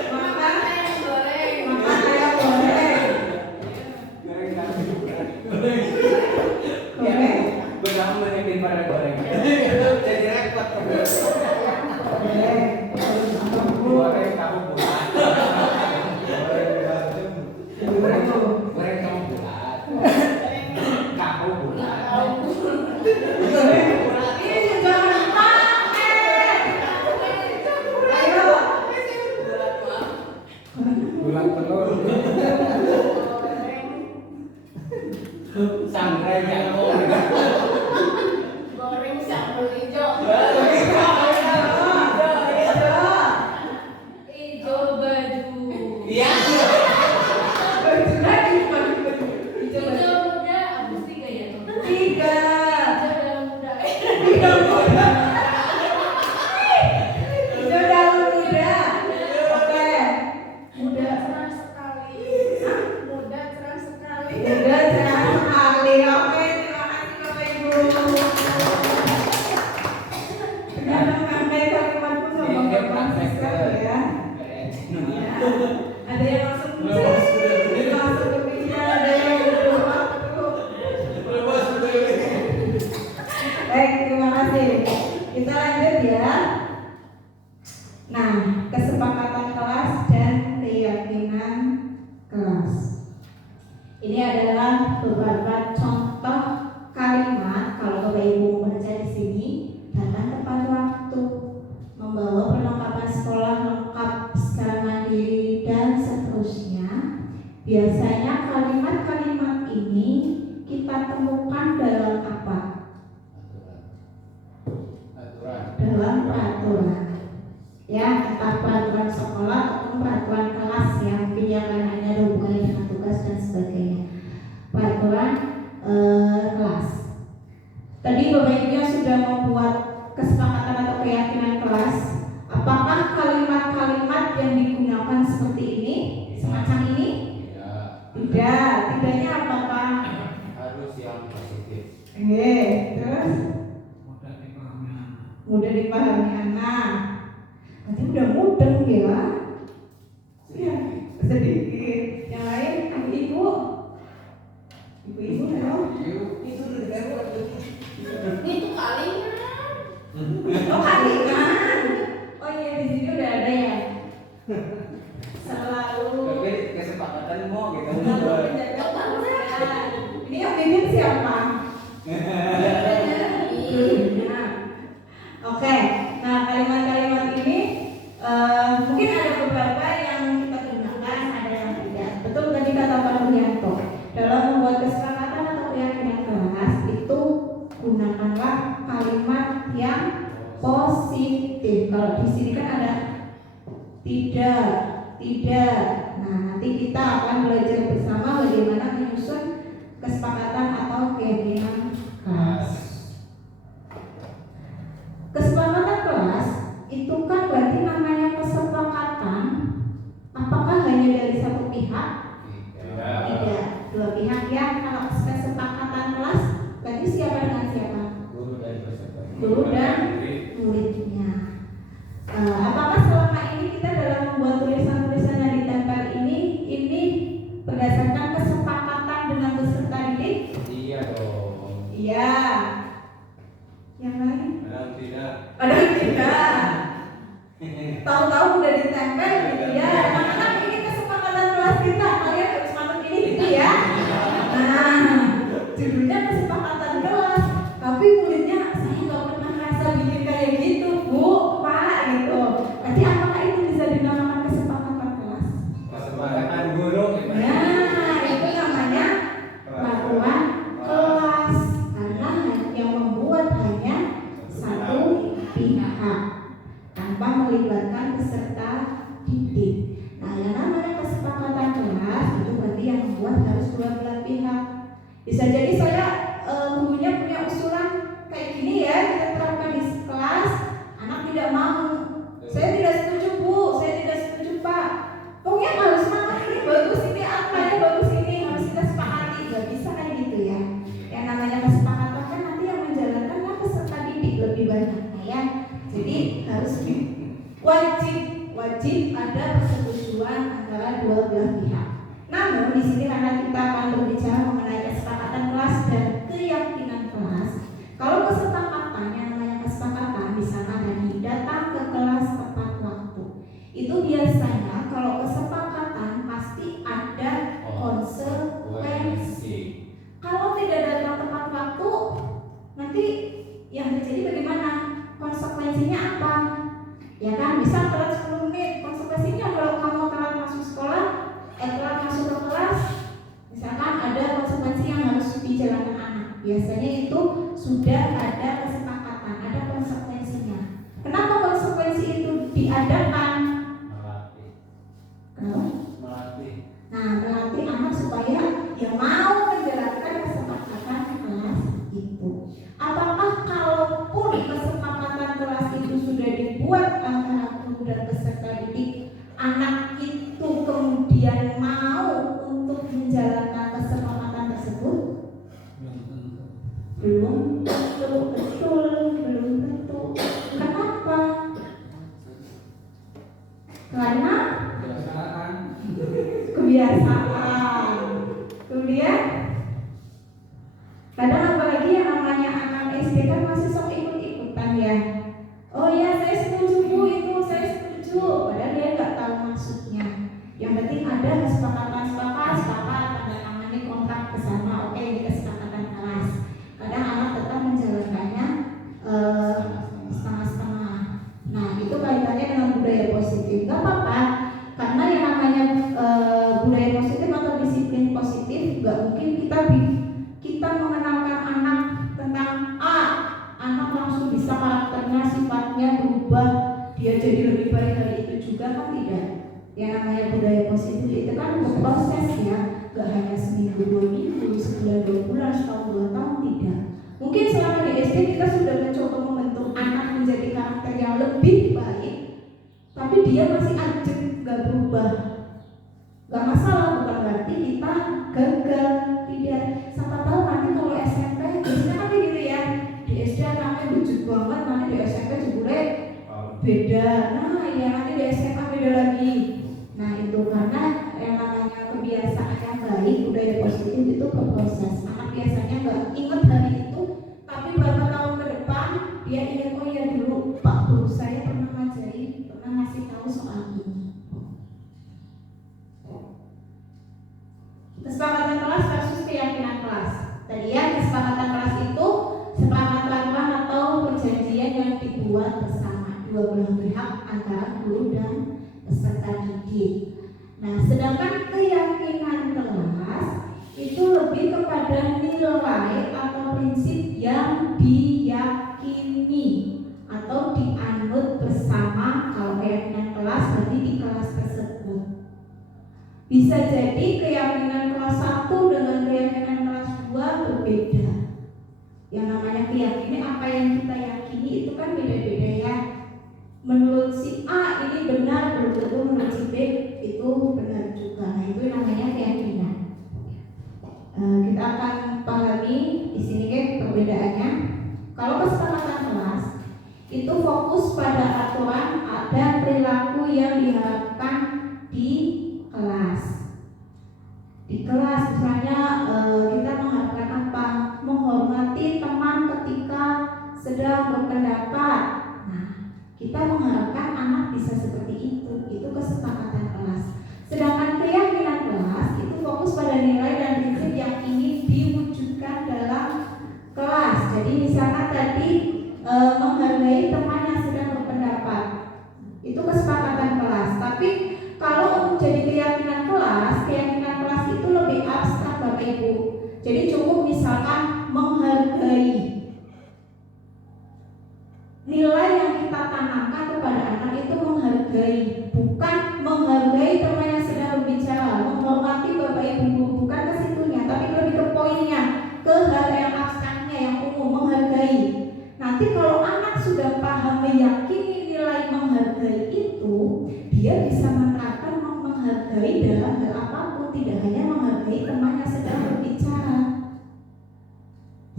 Makan. Makan ayam goreng. Goreng kami. Goreng. Gue kamu banyakin pada goreng. Jadi repot. Goreng. Goreng kamu bulat. Goreng kamu bulat. Kamu bulat. Ini juga pakai. Ayo. Bulat telur. Sangrai jago. Goreng sambal hijau. Hijau baju. Iya. Hijau muda, habis 3 ya? 3. Hijau dalam muda. Hijau muda. Hijau daun muda. Oke. Muda cerah sekali. Muda cerah sekali. Muda cerah sekali. Oke, terima kasih Bapak Ibu. Ternyata mengambil kalimatku sama Ini dia Bapak praktek sekali ya. Ya. Ada yang langsung langsung berbicara, ada yang butuh waktu. Baik, terima kasih. Kita lanjut ya. Nah, kesepakatan kelas dan keyakinan kelas. Ini adalah beberapa contoh kalimat. Kalau Bapak Ibu baca di sini, datang tepat waktu, membawa perlengkapan sekolah lengkap secara mandiri dan seterusnya. Biasanya kalimat-kalimat ini kita temukan dalam apa? Aturan. Dalam peraturan. Ya, entah peraturan sekolah atau peraturan kelas yang mungkin yang lainnya ada hubungannya dengan tugas dan sebagainya. Peraturan kelas. Tadi Bapak Ibu yang sudah membuat kesepakatan atau keyakinan kelas, apakah kalimat-kalimat yang digunakan seperti ini, semacam ini? Tidak. Tidaknya apakah? Harus yang positif. Terus mudah dipahami anak. Nanti udah mudeng ya. Ya, sedikit. Yang lain ibu-ibu. Ibu-ibu ya. Itu kalimat. Oh kalian. Oh iya di sini udah ada ya. Selalu Kesepakatan mau gitu. menjaga kebersihan. Ini yang bikin siapa? Oke. Nah kalimat-kalimat ini mungkin ada beberapa yang kita gunakan, ada yang tidak. Betul tadi kata Pak Nuryanto. Dalam membuat kesepakatan atau keyakinan kelas itu gunakanlah kalimat yang positif. Kalau di sini kan ada tidak. Nah, nanti kita akan belajar bersama bagaimana menyusun kesepakatan atau keyakinan kelas. Kesepakatan kelas itu kan berarti namanya kesepakatan. Apakah hanya dari satu pihak? Tidak, dua pihak ya. Kalau kesepakatan kelas berarti siapa dengan siapa? Guru dan peserta. Guru dan muridnya. Apakah selama ini kita dalam membuat tulisan-tulisan yang ditempel ini berdasarkan kesepakatan dengan peserta didik? Iya dong. Iya. Yang lain? Tidak. Padahal tidak. Tahu-tahu udah ditempel gitu ya. Karena kan ini kesepakatan kelas kita, kalian harus manut ini gitu ya. judulnya kesepakatan kelas, tapi muridnya saya nggak pernah merasa bikin kayak gitu, Bu, Pak, gitu. Berarti apakah itu bisa dinamakan kesepakatan kelas? Kesepakatan guru gitu. Nah, itu namanya peraturan kelas, karena yang membuat hanya satu pihak tanpa melibatkan peserta didik. Nah, yang namanya kesepakatan kelas itu berarti yang membuat harus dua belah pihak. Bisa jadi saya gurunya punya usulan kayak gini ya, kita terapkan di kelas, anak tidak mau. Saya tidak setuju, Bu, saya tidak setuju, Pak. Pokoknya harus semangat, ini bagus, ini angkanya bagus, ini harus kita sepakati. Gak bisa kayak gitu ya. Yang namanya kesepakatan kan nanti yang menjalankan kan peserta didik lebih banyak ya. Jadi harus wajib ada persetujuan antara dua belah pihak. Namun di sini karena kita akan berbicara mengenai kesepakatan kelas dan keyakinan kelas. Kalau kesepakatan yang namanya kesepakatan misalkan tadi datang ke kelas tepat waktu. Itu biasanya kalau kesepakatan pasti ada konsekuensi. Kalau tidak datang tepat waktu, nanti yang terjadi bagaimana? Konsekuensinya apa? Ya kan, bisa telat 10 menit. Konsekuensinya kalau kamu telat masuk sekolah, telat masuk ke kelas, misalkan ada konsekuensi yang harus dijalankan anak. Biasanya itu sudah ada kesepakatan, ada konsekuensinya. Kenapa konsekuensi itu diadakan? Melatih. Nah, melatih anak supaya dia mau menjalankan kesepakatan kelas itu. Apakah kalaupun kesepakatan kelas itu sudah dibuat antara guru dan peserta didik, anak itu kemudian mau untuk menjalankan kesepakatan tersebut? Belum tentu, betul, belum tentu. Kenapa? Karena kebiasaan. Kemudian kadang apalagi yang namanya anak SD kan masih sok ikut-ikutan ya. Oh ya, saya setuju, Bu, itu saya setuju. Padahal dia nggak tahu maksudnya. Yang penting ada kesepakatan ada namanya kontrak bersama. Oke, ini kesepakatan kelas. Kadang anak tetap menjalankannya setengah-setengah. Nah, itu kaitannya dengan budaya positif. Gak apa-apa, karena yang namanya budaya positif atau disiplin positif gak mungkin kita mengenalkan anak tentang A, anak langsung bisa karakternya, sifatnya berubah, dia jadi lebih baik dari itu juga kan tidak. Yang namanya budaya positif itu kan berproses ya, gak hanya seminggu, 2 minggu, sebulan, 2 bulan, setahun, 2 tahun, tidak. Mungkin selama di SD kita sudah mencoba membentuk anak menjadi karakter yang lebih baik, tapi dia masih ajak, gak berubah. Gak masalah, bukan berarti kita gagal, tidak. Siapa tahu nanti kalau SMP, biasanya kan gitu ya, di SD anaknya lucu banget, nanti di SMP jebule beda. Nah ya, nanti di SMA beda lagi. Nah itu karena yang namanya kebiasaan yang baik, budaya positif itu berproses. Anak biasanya gak inget hari itu, tapi beberapa tahun ke depan dia ingat, oh ya dulu Pak Guru saya pernah ngajari, pernah ngasih tahu soal ini. Kesepakatan kelas versus keyakinan kelas. Tadi ya, kesepakatan kelas itu sepakatan atau perjanjian yang dibuat bersama dua belah pihak antara guru dan peserta didik. Nah, sedangkan keyakinan kelas itu lebih kepada nilai atau prinsip yang diyakini atau dianut bersama. Kalau keyakinan kelas berarti di kelas tersebut. Bisa jadi keyakinan kelas 1 dengan keyakinan kelas 2 berbeda. Yang namanya keyakinan, apa yang kita yakini itu kan beda-beda ya. Menurut si A ini benar, belum tentu menurut si B itu benar juga. Nah, itu namanya keyakinan. Kita akan pahami di sini kan perbedaannya. Kalau kesepakatan kelas itu fokus pada aturan dan perilaku yang diharapkan di kelas. Di kelas misalnya kita mengharapkan apa? Menghormati teman ketika sedang berpendapat. Nah, kita mengharapkan anak bisa seperti itu kesepakatan kelas. Sedangkan keyakinan kelas itu fokus pada nilai dan prinsip yang ingin diwujudkan dalam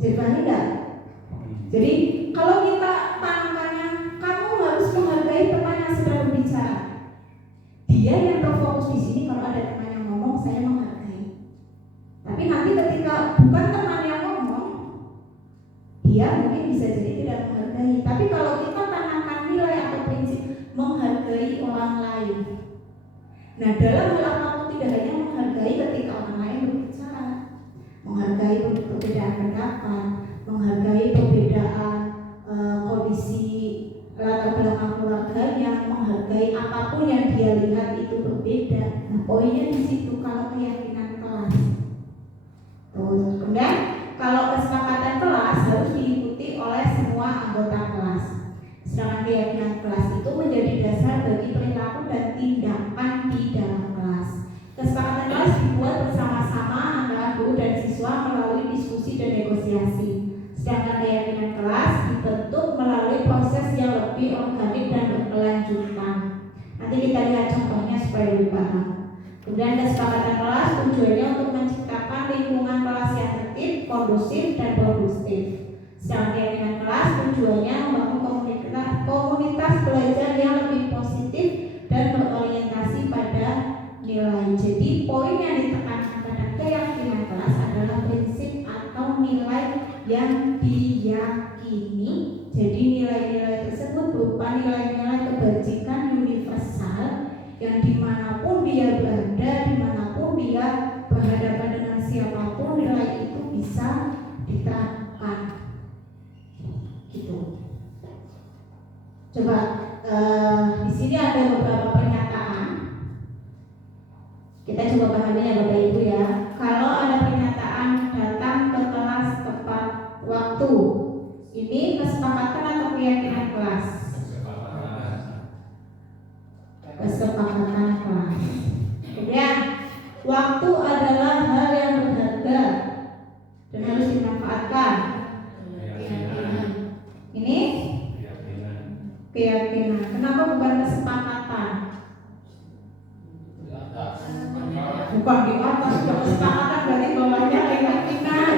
Dipahami nggak? Jadi kalau kita tanamkannya, kamu harus menghargai teman yang sedang berbicara. Dia yang terfokus di sini. Kalau ada teman yang ngomong, saya menghargai. Tapi nanti ketika bukan teman yang ngomong, dia mungkin bisa jadi tidak menghargai. Tapi kalau kita tanamkan nilai atau prinsip menghargai orang lain, nah dalam hal apapun tidak hanya menghargai ketika orang lain berbicara, menghargai perbedaan pendapat, menghargai perbedaan kondisi latar belakang keluarganya, menghargai apapun yang dia lihat itu berbeda. Nah, poinnya di situ kalau keyakinan kelas. Kemudian kalau kesepakatan kelas harus diikuti oleh semua anggota kelas. Sedangkan keyakinan kelas itu menjadi dasar bagi perilaku dan tindakan di dalam kelas. Kesepakatan kelas dibuat bersama-sama antara guru dan siswa melalui diskusi dan negosiasi. Sedangkan keyakinan kelas dibentuk melalui proses yang lebih organik dan berkelanjutan. Nanti kita lihat contohnya supaya lebih paham. Kemudian kesepakatan kelas tujuannya untuk menciptakan lingkungan kelas yang tertib, kondusif, dan produktif. Sedangkan keyakinan kelas tujuannya membangun komunitas belajar yang lebih positif dan berorientasi pada nilai. Jadi poin yang ditekankan pada keyakinan kelas adalah prinsip atau nilai yang diyakini. Jadi nilai-nilai tersebut berupa nilai-nilai kebajikan universal yang dimanapun dia berada, dimanapun dia berhadapan dengan siapapun, nilai itu bisa diterapkan. Gitu. Coba di sini ada beberapa pernyataan. Kita coba pahami ya Bapak Ibu ya. Kalau ada pernyataan datang ke kelas tepat waktu, ini kesepakatan atau keyakinan kelas? Kesepakatan kelas. Kemudian waktu adalah hal yang berharga dan harus dimanfaatkan. Ini keyakinan. Kenapa bukan kesepakatan? Bukan di atas, sudah kesepakatan dari bawahnya keyakinan.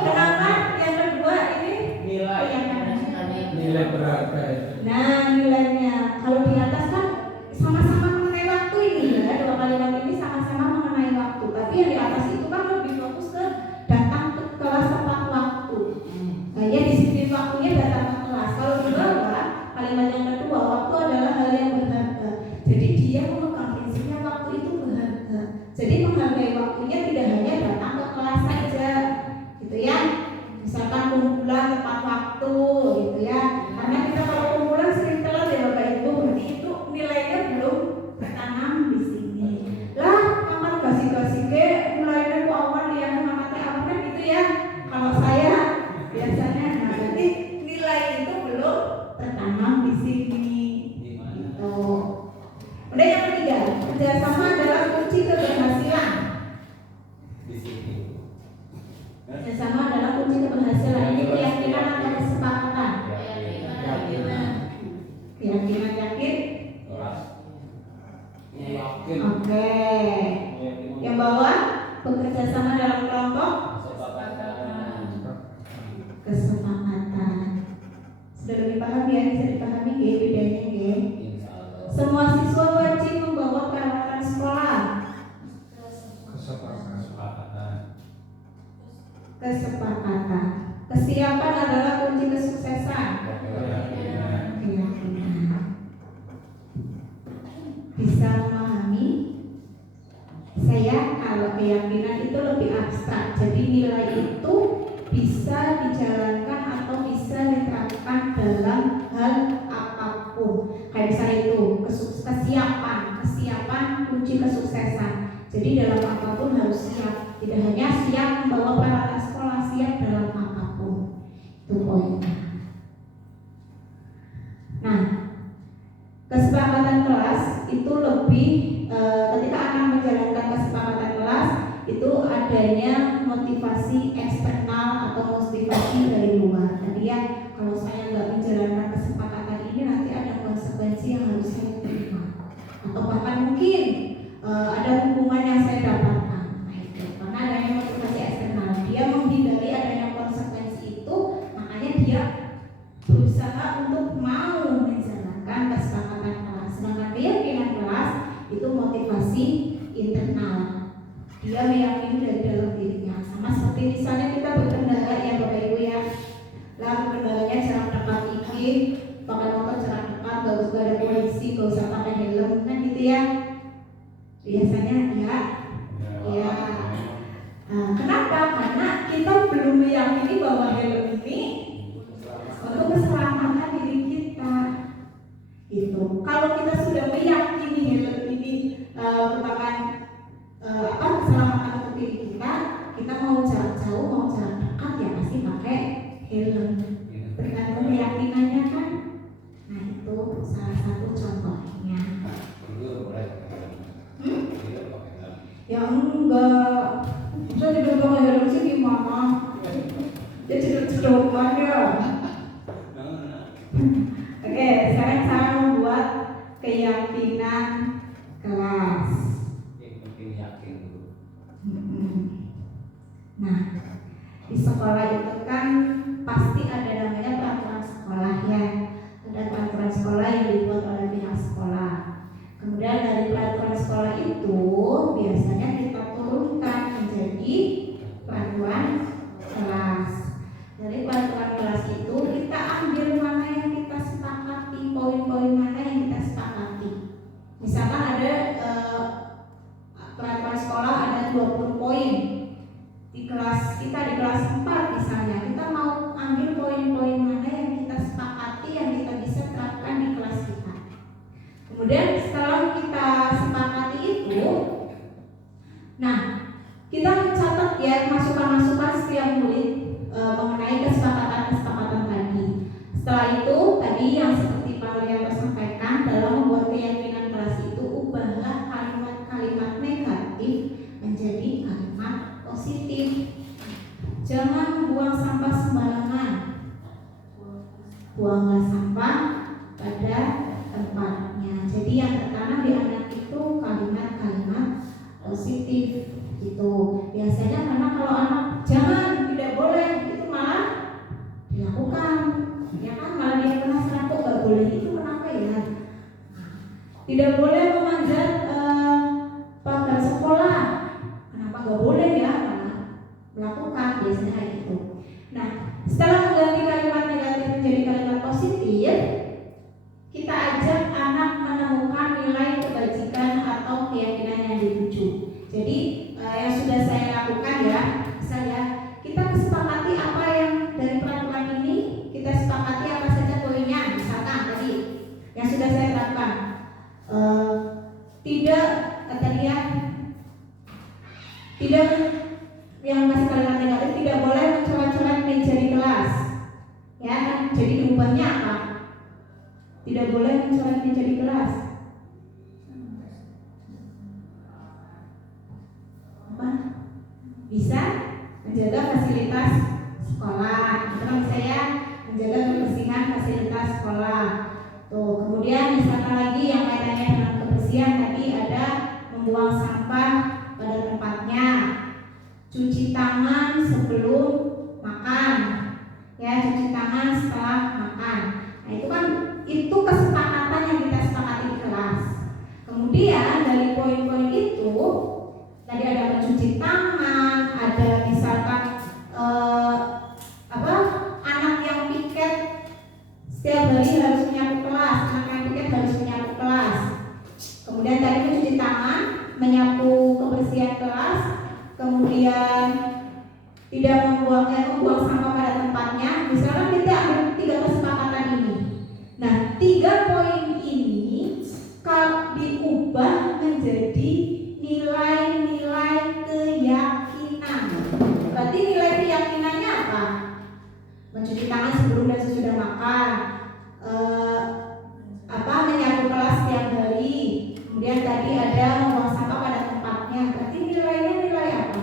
Kenapa? Yang kedua ini nilai berharga. Nah nilainya kalau di atas kan sama-sama mengenai waktu ini ya, dua kalimat ini sama-sama mengenai waktu. Tapi yang di atas itu kan lebih fokus ke datang ke kelas tepat waktu. Hanya disiplin waktunya datang ke kelas. Kalau di bawah kalimat yang kedua, waktu adalah hal yang berharga. Jadi dia memegang prinsipnya waktu itu berharga. Jadi menghargai waktunya tidak hanya datang ke kelas saja, gitu ya. Misalkan kumpulan tepat waktu, gitu ya. Karena kita kalau kumpulan sering telat ya Bapak Ibu, berarti itu nilainya belum tertanam di sini. Lah, kamar gasi-gasi ke mulainya ku awan yang mengamati awan kan gitu ya. Kalau saya biasanya, nah berarti nilai itu belum tertanam di sini. Gitu. Udah yang ketiga, kerjasama adalah kunci keberhasilan. Di sini. Kerjasama adalah kunci keberhasilan. Ini keyakinan atau kesepakatan? Keyakinan, yakin? Yakin. Oke. Yang bawah, bekerja sama dalam kelompok. Kesepakatan. Sudah lebih paham ya? Bisa dipahami ya bedanya ya? Semua siswa wajib membawa peralatan sekolah. Kesepakatan. Kesiapan adalah kunci kesuksesan. Keyakinan. Bisa memahami? Saya kalau keyakinan itu lebih abstrak. Jadi nilai itu bisa dijalankan atau bisa diterapkan dalam hal apapun. Kayak misalnya itu kesiapan kunci kesuksesan. Jadi dalam apapun harus siap. Tidak hanya siap membawa peralatan sekolah, siap dalam apapun. Itu poinnya. Nah, kesepakatan kelas itu lebih ketika akan menjalankan kesepakatan kelas itu adanya motivasi eksternal atau motivasi dari luar. Jadi ya kalau saya nggak menjalankan kesepakatan ini nanti ada konsekuensi yang harus saya terima atau bahkan mungkin ada hukuman yang saya dapatkan. Nah itu karena adanya motivasi eksternal, dia menghindari adanya dia meyakini dari dalam dirinya. Sama seperti misalnya kita berkendara ya Bapak Ibu ya, lalu berkendaranya jarak dekat iki, pakai motor jarak dekat, gak usah ada polisi, gak usah pakai helm, kan gitu ya. Biasanya ya. Kenapa? Karena kita belum meyakini bahwa helm ini untuk keselamatan diri kita. Gitu. Kalau kita sudah meyakini helm ini merupakan keselamatan untuk diri kita, kita mau jarak jauh, mau jarak dekat ya pasti pakai helm. Tergantung keyakinannya kan. Nah itu salah satu contohnya. Ya enggak. Bisa tidak pakai helm sih gimana? Ya cedok-cedokan ya. Oke, sekarang cara membuat keyakinan kelas. Yang penting yakin dulu. Nah, di sekolah itu kan pasti ada namanya peraturan sekolah ya. Ada peraturan sekolah yang dibuat oleh pihak sekolah. Kemudian dari peraturan sekolah itu biasanya kita turunkan menjadi peraturan kelas. Dari peraturan kelas itu kita ambil mana yang kita sepakati, poin-poin mana yang kita sepakati. Misalkan ada peraturan sekolah ada 20 poin. Di kelas kita di kelas 4 misalnya, kita mau ambil poin-poin mana yang kita sepakati yang kita bisa terapkan di kelas kita. Kemudian setelah kita sepakati itu, nah kita mencatat ya masukan-masukan setiap murid mengenai kesepakatan tadi. Setelah itu tadi yang seperti Pak Nuryanto sampaikan, dalam membuat keyakinan kelas itu ubahlah kalimat-kalimat negatif menjadi kalimat positif. Jangan membuang sampah sembarangan. Buanglah sampah pada tempatnya. Jadi yang tertanam di anak itu kalimat-kalimat positif gitu. Biasanya karena kalau anak jangan, tidak boleh, itu malah dilakukan. Ya kan malah dia penasaran kok gak boleh itu kenapa ya? Tidak boleh memanjat pagar sekolah. Kenapa gak boleh ya? Malah melakukan biasanya kayak gitu. Nah, setelah mengganti kalimat negatif menjadi kalimat positif, kita ajak anak menemukan nilai kebajikan atau keyakinan yang dituju. Jadi yang sudah saya lakukan ya, misalnya kita kesepakati apa yang dari peraturan ini, kita sepakati apa saja poinnya. Misalkan tadi yang sudah saya terapkan, tidak yang masih kalimat negatif, tidak boleh mencoret-coret meja di kelas. Ya kan? Jadi diubahnya apa? Tidak boleh mencoret meja di kelas. Apa? Bisa menjaga fasilitas sekolah. Itu kan saya menjaga kebersihan fasilitas sekolah. Tuh, kemudian misalkan lagi yang kaitannya dengan kebersihan tadi ada membuang sampah pada tempatnya, cuci tangan sebelum makan, ya cuci tangan setelah makan. Nah itu kan itu kesepakatan yang kita sepakati di kelas. Kemudian dari poin-poin itu tadi ada mencuci tangan, ada misalkan anak yang piket setiap hari harus menyapu kelas, anak yang piket harus menyapu kelas. Kemudian tadi mencuci tangan, menyapu kebersihan kelas, kemudian tidak membuang sampah pada tempatnya. Misalkan kita ambil 3 kesepakatan ini. Nah, 3 poin ini kalau diubah menjadi nilai-nilai keyakinan. Berarti nilai keyakinannya apa? Mencuci tangan sebelum dan sesudah makan, menyapu kelas setiap hari. Kemudian tadi ada membuang sampah pada tempatnya. Berarti nilainya nilai apa?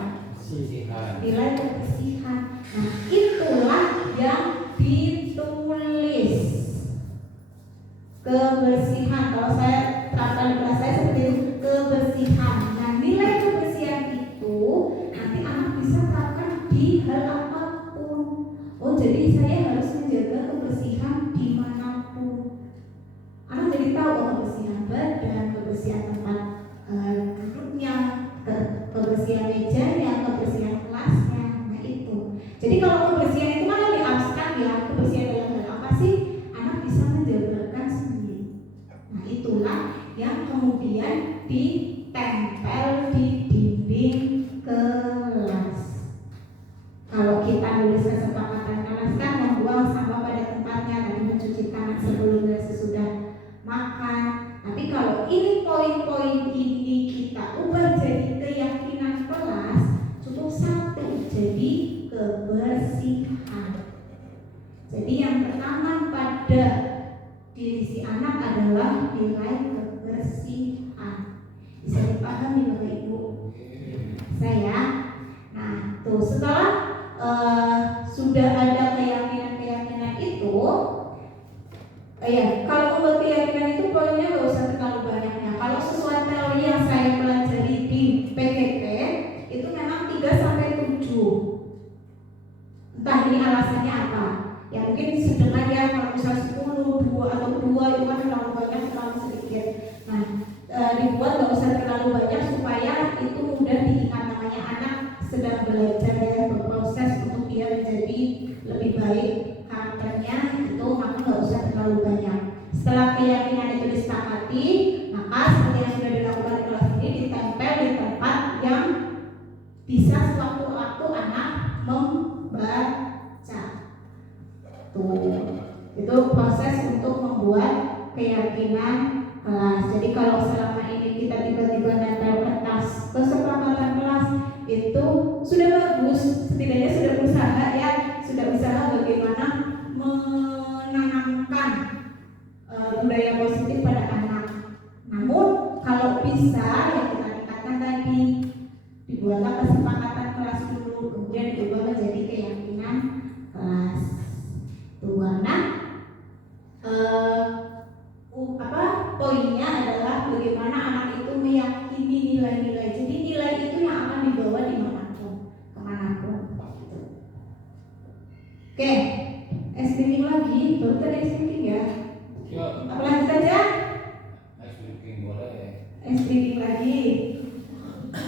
Nilai kebersihan. Nah, itulah yang ditulis. Kebersihan. Kalau saya terapkan di kelas saya seperti itu, kebersihan. Nah, nilai kebersihan itu nanti anak bisa terapkan di hal apapun. Oh, jadi saya harus menjaga kebersihan dimanapun. Anak jadi tahu kebersihan badan, kebersihan tempat duduknya, kebersihan kebersihan mejanya, kebersihan kelasnya. Nah itu. Jadi kalau kebersihan itu kan lebih abstrak ya. Kebersihan dalam hal apa sih? Anak bisa menjabarkan sendiri. Nah itulah yang kemudian ditempel di dinding kelas. Kalau kita nulis kesepakatan kelas kan membuang sampah pada tempatnya, tadi mencuci tangan sebelum dan sesudah makan. Tapi kalau ini poin-poin ini kita ubah jadi keyakinan kelas, cukup satu, jadi kebersihan. Jadi yang pertama pada diri si anak adalah nilai kebersihan. Bisa dipahami Bapak Ibu? Saya. Nah, tuh setelah sudah ada keyakinan-keyakinan itu, kalau membuat keyakinan itu poinnya nggak usah terlalu banyaknya. Kalau sesuai teori yang saya pelajari di PKP itu memang 3-7. Entah ini alasannya apa. Ya mungkin sedangkan ya kalau misalnya 10, 2 atau 2 itu kan terlalu banyak, terlalu sedikit. Nah, dibuat nggak usah terlalu banyak supaya itu mudah diingat, namanya anak sedang belajar ya, berproses untuk dia menjadi lebih baik karakternya, itu maka nggak usah terlalu banyak. Setelah keyakinan itu disepakati, maka seperti yang sudah dilakukan di kelas ini ditempel di tempat yang bisa sewaktu-waktu anak membaca. Tuh, itu proses untuk membuat keyakinan kelas. Jadi kalau selama ini kita tiba-tiba nempel kertas kesepakatan kelas, itu sudah bagus, setidaknya sudah usaha ya, sudah usaha bagaimana menanamkan budaya positif pada anak. Namun kalau bisa yang kita tingkatkan tadi, dibuatlah kesepakatan kelas dulu, kemudian diubah menjadi keyakinan kelas. Tuh, karena poinnya adalah bagaimana anak itu meyakini nilai-nilai. Jadi nilai itu yang akan dibawa dimanapun, kemanapun. Oke, speaking lagi, baru tadi speaking ya. Apa lanjut saja? Speaking lagi.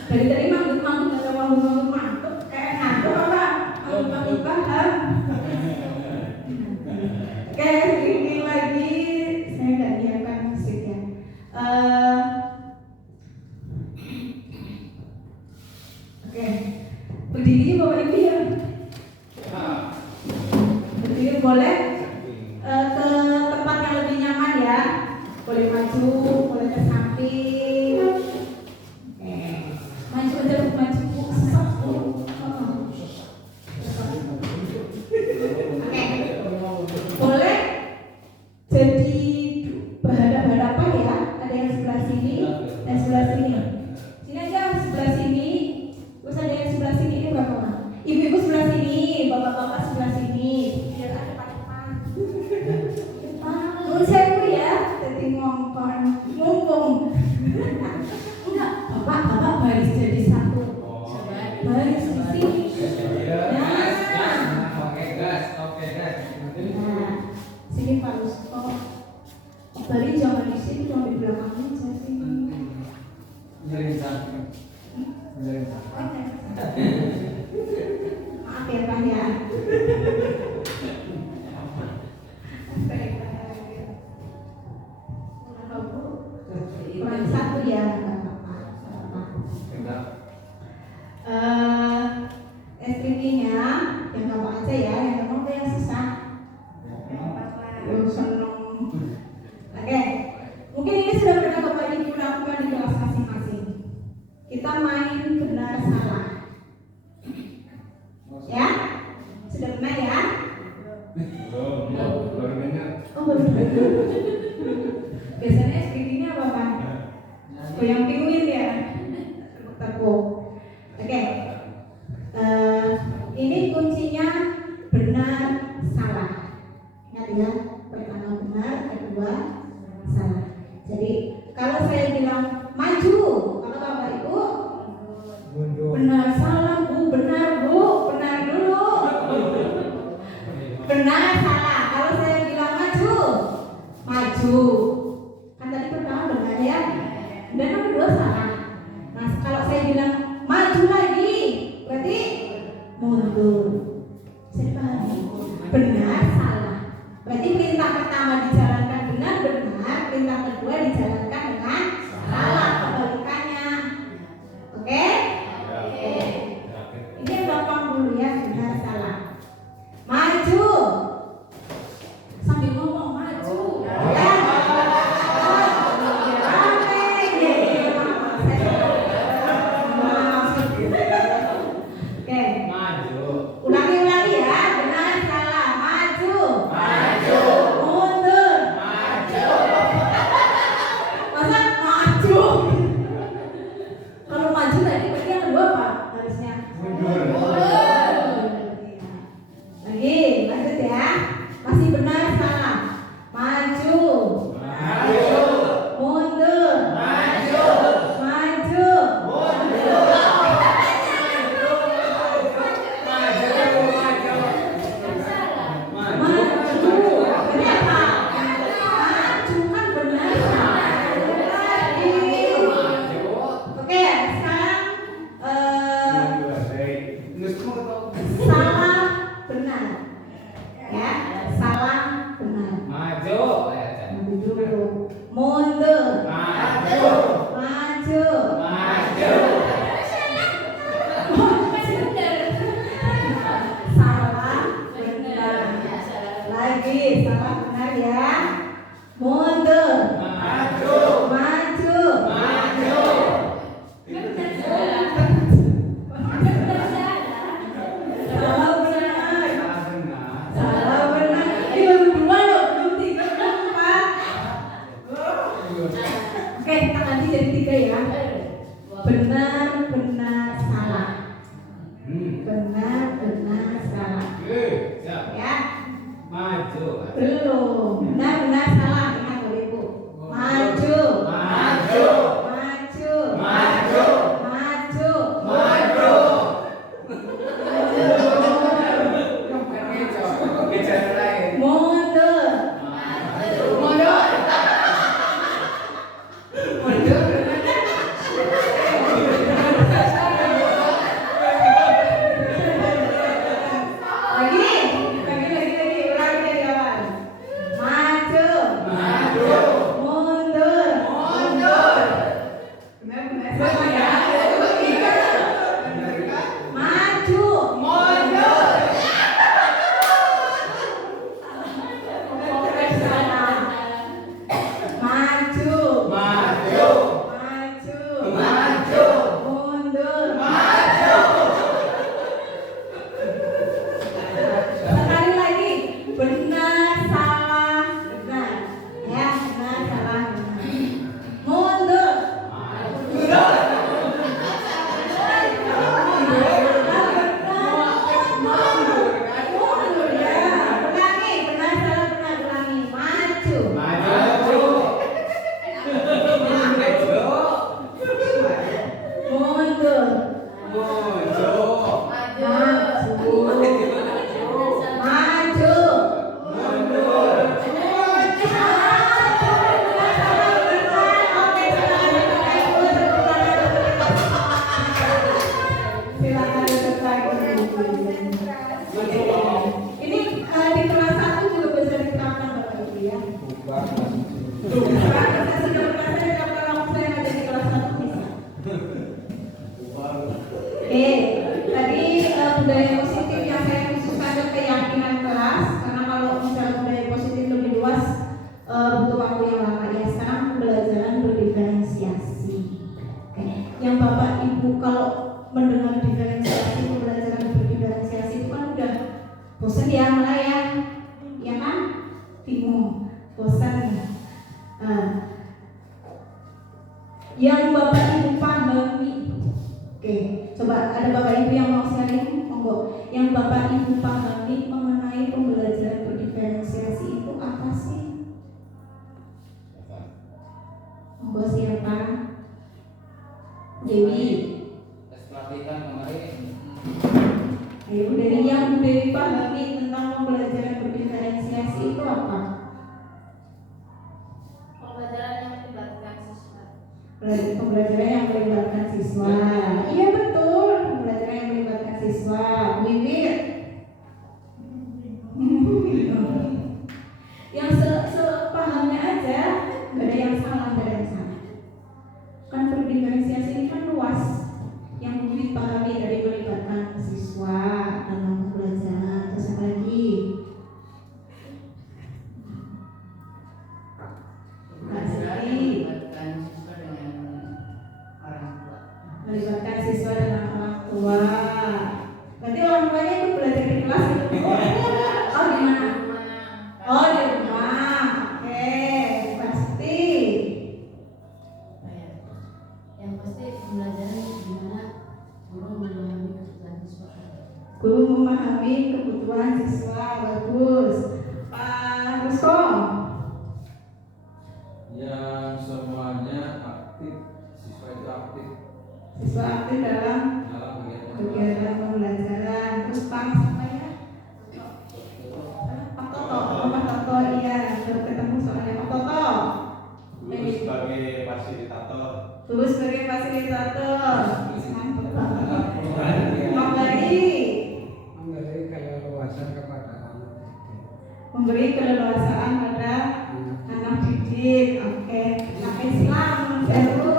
Dari tadi manggut-manggut atau manggut-manggut, kayak ngantuk apa? Manggut-manggut paham. Oke, speaking lagi. Saya nggak nyiapkan musik ya. Oke, berdiri Bapak Ibu ya. Berdiri boleh ke tempat yang lebih nyaman ya. Boleh maju, boleh ke samping. Maju aja, maju. Oke, boleh jadi berhadapan-hadapan ya. Ada yang sebelah sini dan sebelah sini. Sini aja sebelah sini. Terus ada yang sebelah sini, ini berapa orang? Ibu-ibu sebelah sini, bapak-bapak sebelah sini. Biar ada depan. Menurut saya itu ya, jadi ngomong. Enggak, bapak baris jadi satu. Baris di sini. Sini Pak Rusko. Bari jangan di sini, cuma di belakangnya aja sini. Maaf ya Pak ya. Kurang satu ya, nggak apa-apa. SPP-nya yang gampang aja ya, yang gampang yang susah. Seneng. Oke, mungkin ini sudah pernah Bapak Ibu lakukan di kelas masing-masing. Kita main benar salah. Ya? Sudah pernah ya? Oh, belum. Biasanya SPP-nya apa Pak? Goyang pinguin ya? Tepuk. Oke. Ini kuncinya benar salah. Ingat ya, pertama benar, kedua salah. Jadi kalau saya bilang maju, kalau Bapak Ibu benar salah Bu, benar Bu, benar dulu. Benar salah. Kalau saya bilang maju, maju. Kan tadi pertama benar ya, dan yang kedua salah. Nah kalau saya bilang maju lagi Ini di kelas 1 juga bisa diterapkan Bapak Ibu ya. Saya sudah berkata kalau saya ngajar di kelas 1 bisa. Oke, tadi budaya positif yang saya khususkan ke keyakinan kelas, karena kalau misalnya budaya positif lebih luas butuh waktu yang lama ya. Sekarang pembelajaran berdiferensiasi. Oke. Yang Bapak Ibu kalau mendengar diferensiasi, pembelajaran berdiferensiasi itu kan udah bosan ya malah ya kan? Bingung, bosan ya. Yang Bapak Ibu pahami, oke, coba ada Bapak Ibu yang mau sharing, monggo. Yang Bapak Ibu pahami mengenai pembelajaran berdiferensiasi itu apa sih? Monggo siapa? Dewi. Pelatihan kemarin. Ayo dari yang Dewi pahami tentang pembelajaran berdiferensiasi itu apa? Pembelajaran yang melibatkan siswa. Pembelajaran yang melibatkan siswa. Iya betul, pembelajaran yang melibatkan siswa. Bibit. Yang sepahamnya aja, nggak ada yang salah, nggak ada yang salah. Kan berdiferensiasi ini kan luas. Yang Bibit pahami dari melibatkan siswa dalam pembelajaran. Terus apa lagi? Melibatkan siswa dengan orang tua. Berarti orang tuanya itu belajar di kelas gitu. Oh di mana? Oh di rumah. Oke, pasti. Yang pasti pembelajaran gimana guru memahami kebutuhan siswa. Guru memahami kebutuhan siswa. Bagus. Pak Rusko. Yang semuanya aktif, siswa itu aktif Siswa aktif dalam kegiatan pembelajaran. Terus Pak siapa ya? Pak Toto. Pak Toto iya. Baru ketemu soalnya Pak Toto. Guru sebagai fasilitator. Guru sebagai fasilitator. Pak Bari. Memberi keleluasaan kepada anak. Memberi keleluasaan pada anak didik. Oke. Anak Islam seru.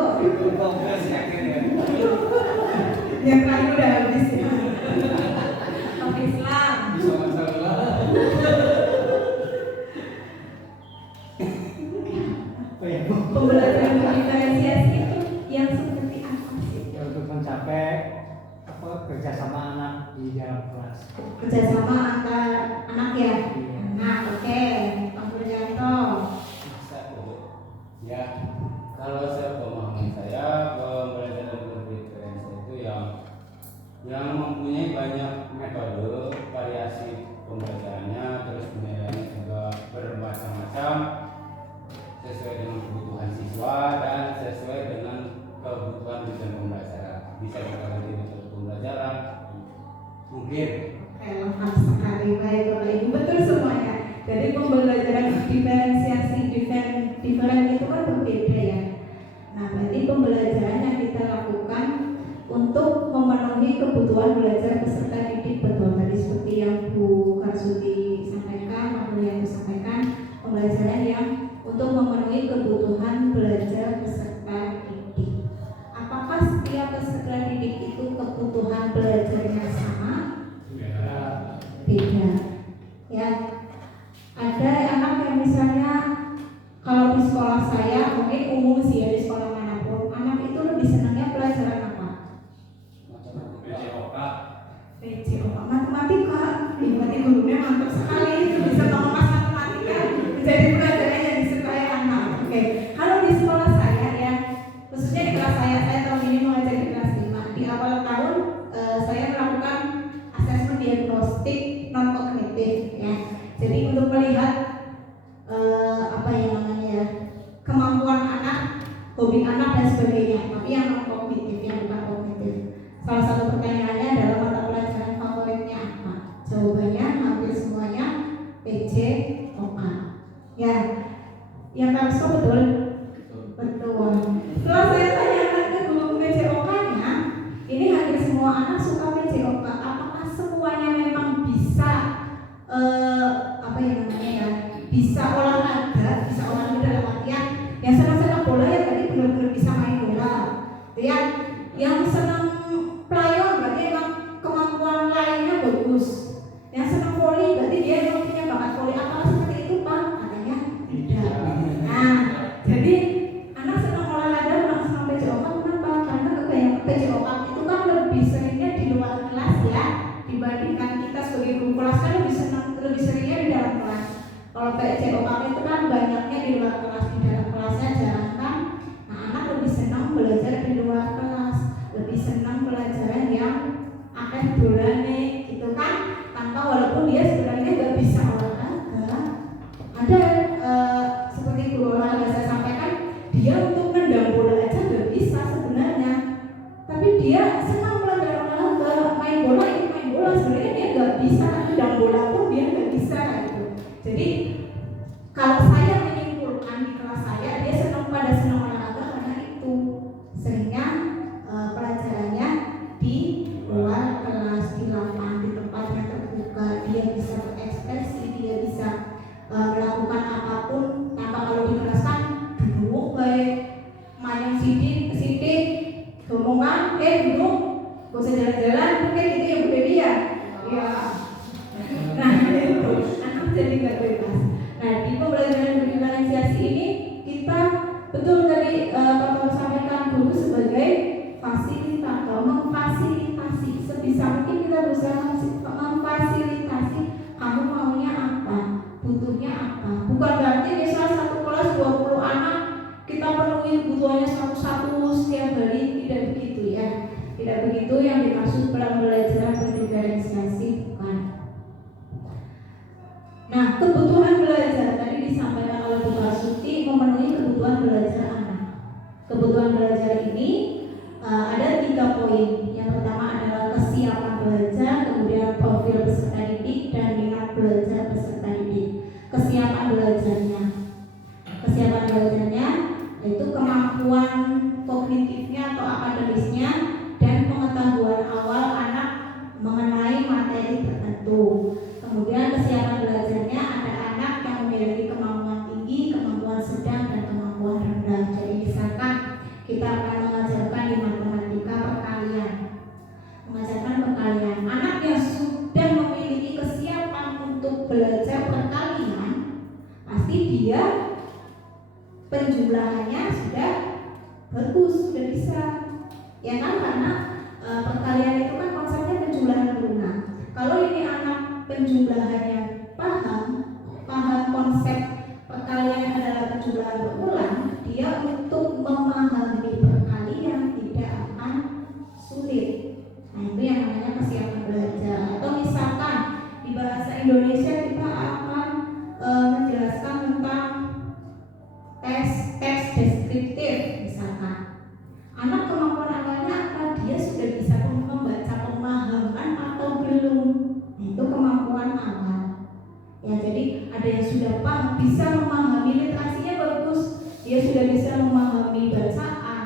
Yang terakhir udah habis ya. Anak Islam. Bisa masalah. Pembelajaran berdiferensiasi itu yang seperti apa sih? Ya, untuk mencapai kerjasama anak di dalam kelas. Kerjasama antar anak ya. Anak, oke. Pak Suryanto. Ya, kalau saya pemahaman saya pembelajaran berdiferensiasi itu yang mempunyai banyak metode variasi pembelajarannya, terus penilaiannya juga bermacam-macam sesuai dengan kebutuhan siswa dan sesuai dengan kebutuhan tujuan pembelajaran. Bisa dikatakan metode pembelajaran mungkin. Lengkap sekali, baik Bapak Ibu, betul semuanya. Jadi pembelajaran diferensiasi diferen itu kan berbeda ya. Nah, berarti pembelajaran yang kita lakukan untuk memenuhi kebutuhan belajar peserta didik, betul tadi seperti yang Bu Karsuti sampaikan, Pak Mulyanto sampaikan, pembelajaran yang untuk memenuhi kebutuhan belajar peserta didik. Apakah setiap peserta didik itu kebutuhan belajarnya sama? Beda. Ya. Ada anak yang misalnya kalau di sekolah saya, mungkin umum sih ya di sekolah manapun, anak itu lebih senangnya pelajaran apa? PJOK, matematika. Berarti gurunya mantap sekali, bisa mengemas matematika menjadi pelajaran yang disukai anak. Oke. Kalau di sekolah saya ya, khususnya di kelas saya tahun ini mengajar di kelas 5. Di awal tahun saya melakukan asesmen diagnostik non kognitif ya. Jadi untuk melihat apa yang namanya kemampuan anak, hobi anak dan sebagainya, tapi yang non kognitif, yang bukan kognitif. Salah satu pertanyaannya adalah mata pelajaran favoritnya apa? Jawabannya hampir semuanya PJOK. Ya, yang harus betul. Betul. Setelah saya tanyakan ke guru PJOK-nya, ini hampir semua anak suka PJOK. Apakah semua lebih seringnya di luar kelas ya, dibandingkan kita sebagai guru kelas kan lebih seringnya di dalam kelas. Kalau PCO kami itu kan banyaknya di luar kelas, di dalam kelasnya jarang kan. Nah, anak lebih senang belajar di luar kelas, lebih senang pelajaran yang akan dolane gitu kan, tanpa walaupun dia sebenarnya nggak bisa olahraga. Ada seperti guru olahraga saya sampaikan, dia untuk nendang bola aja nggak bisa sebenarnya, tapi dia senang belajar olahraga, main bola itu main bola, sebenarnya dia nggak bisa nendang bola pun dia nggak bisa gitu. Jadi kalau saya menyimpulkan di kelas saya, dia senang olahraga karena itu seringnya pelajarannya di luar kelas, di lapangan, di tempat yang terbuka, dia bisa berekspresi, dia bisa melakukan apapun tanpa kalau di kelas kan duduk baik main sidik ngomong duduk gak usah jalan-jalan kayak gitu ya Bu Dewi ya. Nah itu anak jadi gak bebas. Nah di pembelajaran berdiferensiasi ini kita betul tadi Bapak sampaikan guru sebagai fasilitator, memfasilitasi sebisa mungkin kita berusaha memfasilitasi kamu maunya apa, butuhnya apa. Bukan berarti misalnya satu kelas 20 anak kita penuhi kebutuhannya satu-satu setiap hari, tidak begitu ya. Tidak begitu yang dimaksud pembelajaran berdiferensiasi, bukan. Nah, kebutuhan belajar tadi disampaikan oleh Bu Basuki memenuhi kebutuhan belajar anak. Kebutuhan belajar ini ada 3 poin. Yang pertama adalah kesiapan belajar, kemudian profil peserta didik, dan minat belajar peserta didik. Kesiapan belajarnya yaitu kemampuan kognitifnya atau akademisnya dan pengetahuan awal anak mengenai materi tertentu. Kemudian kesiapan belajarnya ada anak yang memiliki kemampuan tinggi, kemampuan sedang, dan kemampuan rendah. Jadi misalkan kita akan mengajarkan di matematika perkalian, anak yang sudah memiliki kesiapan untuk belajar perkalian, pasti dia penjumlahannya sudah bagus, sudah bisa, ya kan, karena perkalian itu kan konsepnya penjumlahan berulang. Kalau ini anak penjumlahannya paham konsep perkalian adalah penjumlahan berulang, dia untuk memahami perkalian tidak akan sulit. Nah itu yang namanya kesiapan belajar. Atau misalkan di bahasa Indonesia kita akan menjelaskan tentang teks deskriptif misalkan. Anak kemampuan awalnya apa? Dia sudah bisa membaca pemahaman atau belum? Itu kemampuan awal. Ya, jadi ada yang sudah paham, bisa memahami, literasinya bagus, dia sudah bisa memahami bacaan.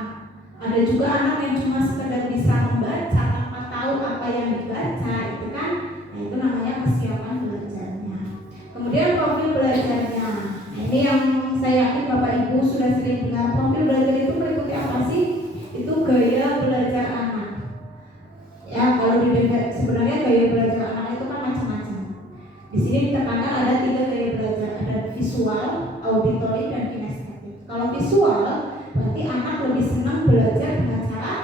Ada juga anak yang cuma sekedar bisa membaca tanpa tahu apa yang dibaca, itu kan? Nah, itu namanya kesiapan belajarnya. Kemudian profil belajarnya. Nah, ini yang saya yakin Bapak Ibu sudah sering dengar. Profil belajar itu meliputi apa sih? Itu gaya belajar anak. Ya, kalau didengar sebenarnya gaya belajar anak itu kan macam-macam. Di sini ditekankan ada 3 gaya belajar, ada visual, auditory, dan kinestetik. Kalau visual berarti anak lebih senang belajar dengan cara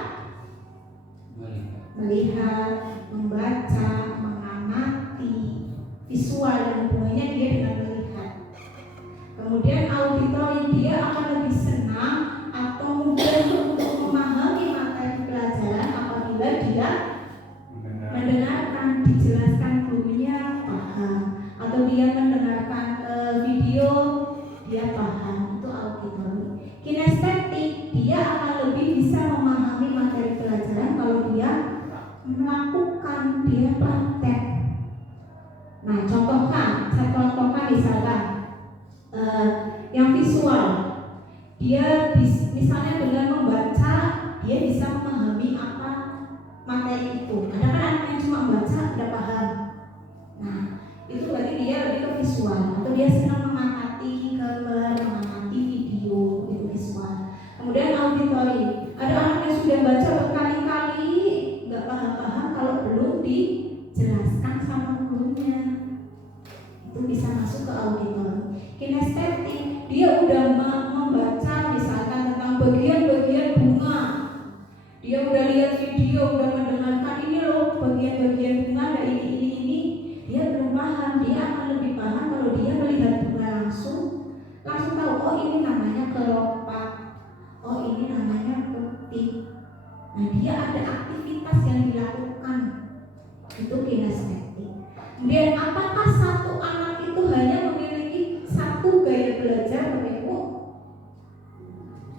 melihat, membaca, mengamati. Visual yang hubungannya dia dengan melihat. Kemudian auditory, dia akan lebih senang atau mudah untuk memahami materi pelajaran apabila dia mendengarkan, dijelaskan gurunya paham, atau dia mendengarkan video dia paham, itu auditory. Kinestetik, dia akan lebih bisa memahami materi pelajaran kalau dia melakukan, dia praktek. Nah, saya contohkan misalkan yang visual, dia misalnya dengan membaca dia bisa memahami apa materi itu. Ada kan anak yang cuma membaca tidak paham. Nah, itu berarti dia lebih ke visual, atau dia senang mengamati gambar, mengamati video, itu visual. Kemudian auditory, ada anak yang sudah baca berkali-kali nggak paham-paham kalau belum dijelaskan sama gurunya, itu bisa masuk ke auditory. Kinestetik, dia udah membaca misalkan tentang bagian-bagian bunga, dia udah lihat video, udah mendengarkan itu kinestetik. Kemudian apakah satu anak itu hanya memiliki satu gaya belajar Bapak Ibu?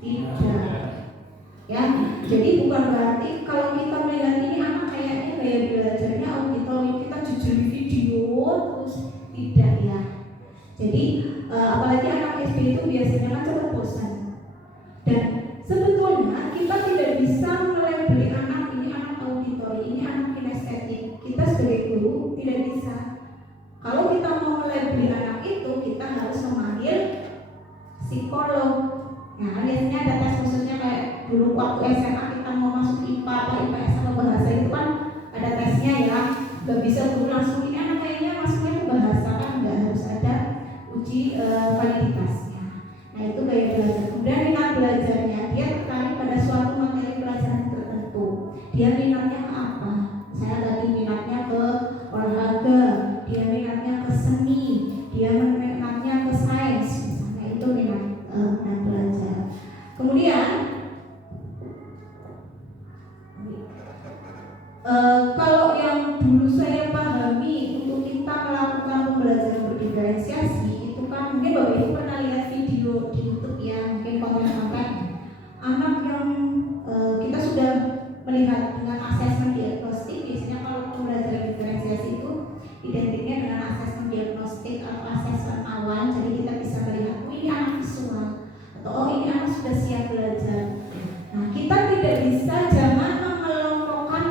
Tidak. Ya, jadi bukan berarti kalau kita melihat ini anak kayaknya gaya belajarnya auditori, kita jujur video terus, tidak ya. Jadi apalagi anak SD itu biasanya kan cepat bosan. Dan sebetulnya kita tidak bisa melabeli anak ini anak auditori, ini anak kinestetik. Kita sebagai guru tidak bisa. Kalau kita mau melabeli anak itu, kita harus memanggil psikolog. Nah, biasanya ada tes khususnya kayak dulu waktu SMA kita mau masuk IPA atau IPS atau bahasa itu kan ada tesnya ya. Gak bisa guru langsung ini anak kayaknya masuknya ke bahasa, kan nggak harus ada uji validitasnya. Nah itu gaya belajar. Kemudian minat belajarnya, dia tertarik pada suatu materi pelajaran tertentu. Dia minatnya ke apa? Saya tadi minatnya ke olahraga, dia minatnya ke seni, dia minatnya ke sains, misalnya itu minat belajar. Kemudian kalau yang dulu saya pahami untuk kita melakukan pembelajaran berdiferensiasi itu kan mungkin Bapak Ibu pernah lihat video di YouTube ya, mungkin konten-konten anak yang kita sudah melihat dengan asesmen diagnostik. Biasanya kalau pembelajaran diferensiasi itu identiknya dengan asesmen diagnostik atau asesmen awan, jadi kita bisa melihat oh ini anak visual atau oh ini anak sudah siap belajar. Nah kita tidak bisa jangan mengelompokkan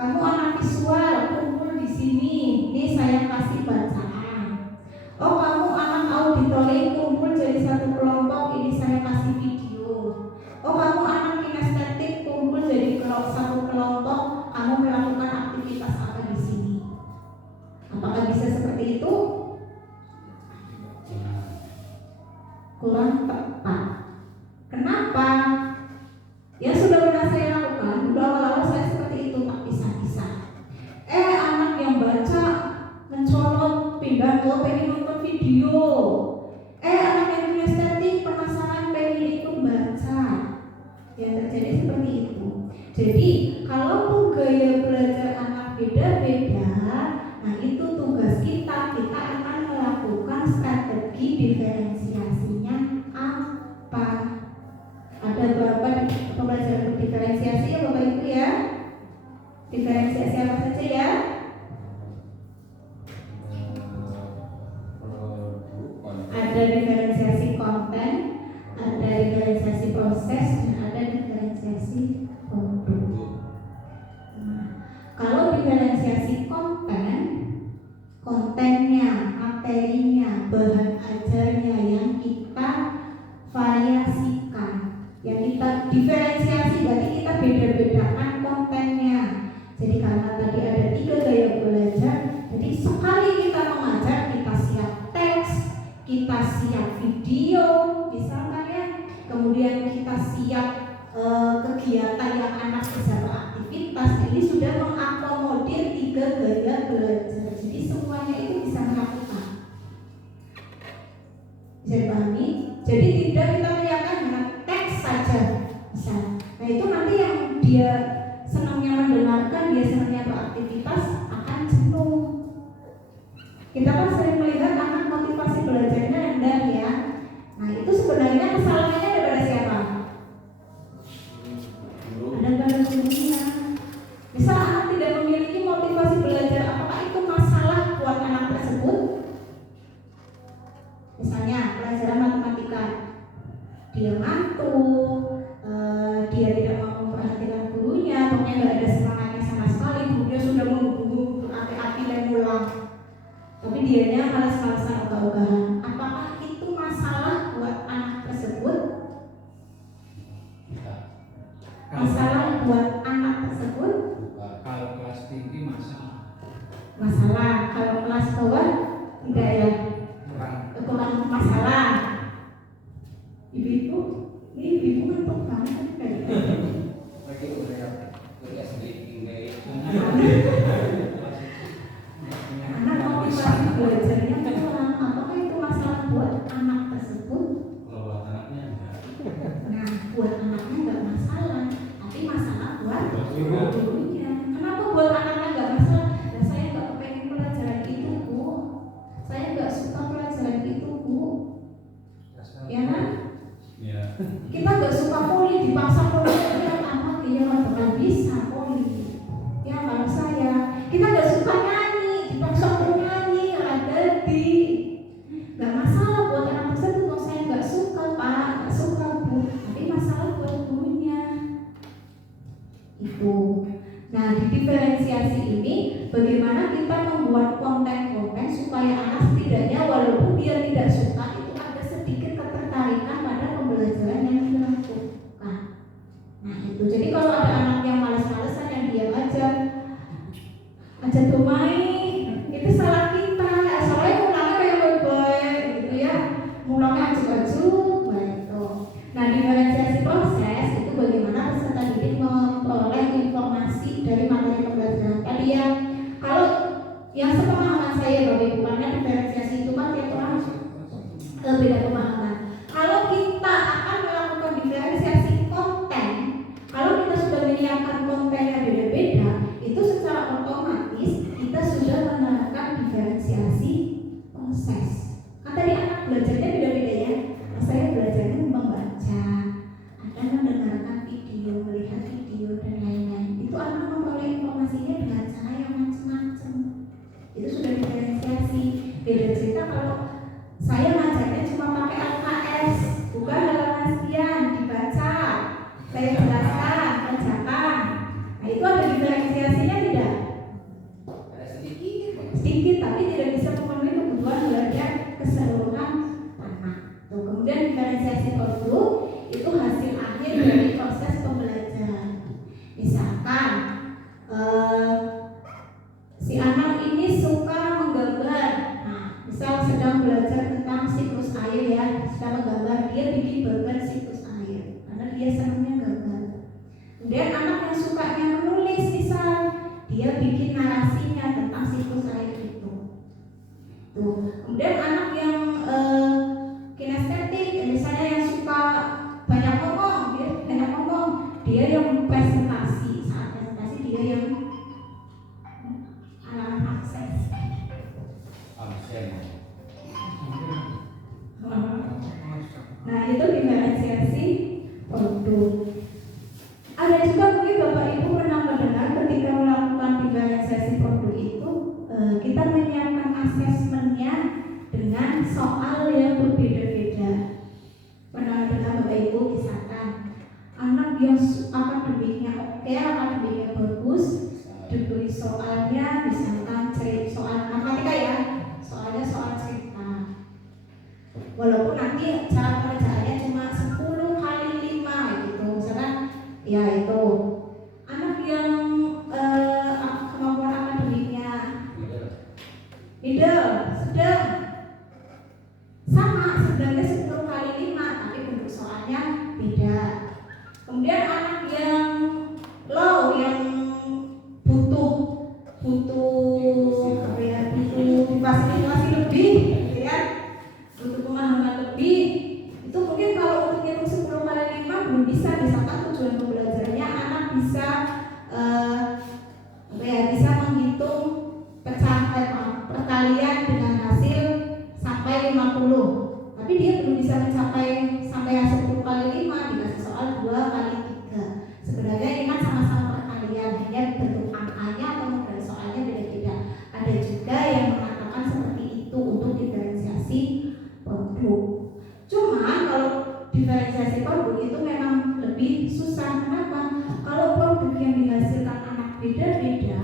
kamu anak visual kumpul di sini, ini saya kasih bacaan. Oh kamu anak auditori kumpul jadi satu kelompok, ini saya kasih video. Oh kamu anak kinestetik kumpul jadi satu kelompok, kamu melakukan aktivitas apa di sini? Apakah bisa seperti itu? Kurang tepat. Kenapa? Ya sudah pernah saya lakukan. Dulu awal-awal saya seperti itu, tak pisah-pisah. Anak yang baca mencolot pindah ke pengen nonton video. Anak yang kinestetik penasaran pengen ikut baca. Yang terjadi seperti itu. Jadi kalaupun gaya belajar anak beda-beda, nah itu tugas kita. Kita akan melakukan strategi diferensiasinya apa? Ada berapa pembelajaran diferensiasi ya Bapak Ibu ya? Diferensiasi apa saja ya? Ada diferensiasi konten, ada diferensiasi proses, dan ada diferensiasi produk. Nah, kalau diferensiasi konten, kontennya, materinya, bahan ajarnya yang kita variasikan, yang kita diferensiasi, berarti kita beda-bedakan kontennya. Jadi karena tadi ada 3 gaya belajar, jadi sekali kita mengajar, kita siap teks, kita siap video, misalkan ya, kemudian kita siap kegiatan yang anak bisa beraktivitas. Ini sudah mengakomodir 3 gaya belajar. Jadi semuanya itu bisa melakukan. Bisa dipahami? Jadi tidak kita menyiapkan dengan teks saja. Bisa. Nah itu nanti yang dia senangnya mendengarkan, dia senangnya beraktivitas akan jenuh. Kita kan sering melihat anak motivasi belajarnya rendah ya. Nah itu sebenarnya kesalahannya ada pada siapa? Ada pada gurunya. Misal anak tidak memiliki motivasi belajar, apakah itu masalah buat anak tersebut? Misalnya pelajaran matematika, dia ngantuk, dia tidak mau memperhatikan gurunya, pokoknya nggak ada semangatnya sama sekali, gurunya sudah menghubung berapi-api dan pulang, tapi dianya malas-malasan ogah-ogahan. Apakah itu masalah buat anak tersebut? Masalah buat anak tersebut? Kalau kelas tinggi Masalah. Kalau kelas bawah tidak ya? Kurang masalah. Ibu-ibu, ini ibu ngantuk banget kayaknya. Lagi udah sedikit Anak motivasi belajarnya kurang. Apakah itu aja bermain, itu salah kita. Soalnya mulanya kayak baik-baik gitu ya, mulanya ajuk-ajuk gitu. Nah, diferensiasi proses itu bagaimana peserta didik memperoleh informasi dari materi pembelajaran. Tadi ya, kalau yang sepemahaman saya Bapak Ibu, karena diferensiasi itu kan tiap orang beda pemahaman. Kalau kita akan melakukan diferensiasi konten, kalau kita sudah menyiapkan kontennya beda-beda, itu secara otomatis kita sudah menerapkan diferensiasi proses. Kan tadi anak belajarnya beda-beda ya. Saya belajarnya membaca, ada mendengarkan video, melihat video dan lain-lain. Itu anak memperoleh informasinya dengan cara yang macam-macam. Itu sudah diferensiasi. Beda cerita kalau saya ngajarnya cuma pakai LKS, bukan halaman sekian, dibaca, saya jelaskan, kerjakan. Nah, itu ada diferensiasinya tidak? Ada sedikit. Sedikit, tapi tidak bisa memenuhi kebutuhan belajar keseluruhan anak. Tuh, kemudian diferensiasi produk itu hasil akhir dari proses pembelajaran. Misalkan si anak ini suka menggambar. Nah, misal sedang belajar tentang siklus air ya, sedang menggambar, dia bikin gambar siklus air karena dia senangnya gambar. Kemudian anak yang sukanya menulis, misal dia bikin narasinya tentang siklus air itu. Tuh. Kemudian anak yang kinestetik, misalnya yang suka banyak ngomong, dia yang presentasi. Saat presentasi dia yang alat akses. Nah, itu diferensiasi produk. Ada juga mungkin Bapak Ibu pernah mendengar ketika melakukan diferensiasi produk itu kita menyiapkan asesmennya dengan soal yang berbeda-beda. Pernah dengar Bapak Ibu misalkan anak yang akademiknya oke, akademiknya bagus, diberi soalnya misalkan soal matematika ya, soalnya soal cerita. Walaupun nanti cara pengerjaannya cuma 10 kali 5 gitu, misalkan ya itu. Anak yang kemampuan akademiknya middle, sedang, sama sedangnya 10 kali 5, tapi bentuk soalnya beda. Kemudian anak yang low, yang butuh difasilitasi lebih, gitu ya, butuh pemahaman lebih. Itu mungkin kalau untuk ngitung 10 kali 5 belum bisa. Misalkan tujuan pembelajarannya anak bisa bisa menghitung perkalian dengan hasil sampai 50, tapi dia belum bisa mencapai sampai 10 kali 5, dikasih soal 2 kali 3. Sebenarnya ini kan sama-sama perkalian, hanya bentuk angkanya atau model soalnya beda-beda. Ada juga yang mengatakan seperti itu untuk diferensiasi produk. Cuma kalau diferensiasi produk itu memang lebih susah. Kenapa? Kalau produk yang dihasilkan anak beda-beda,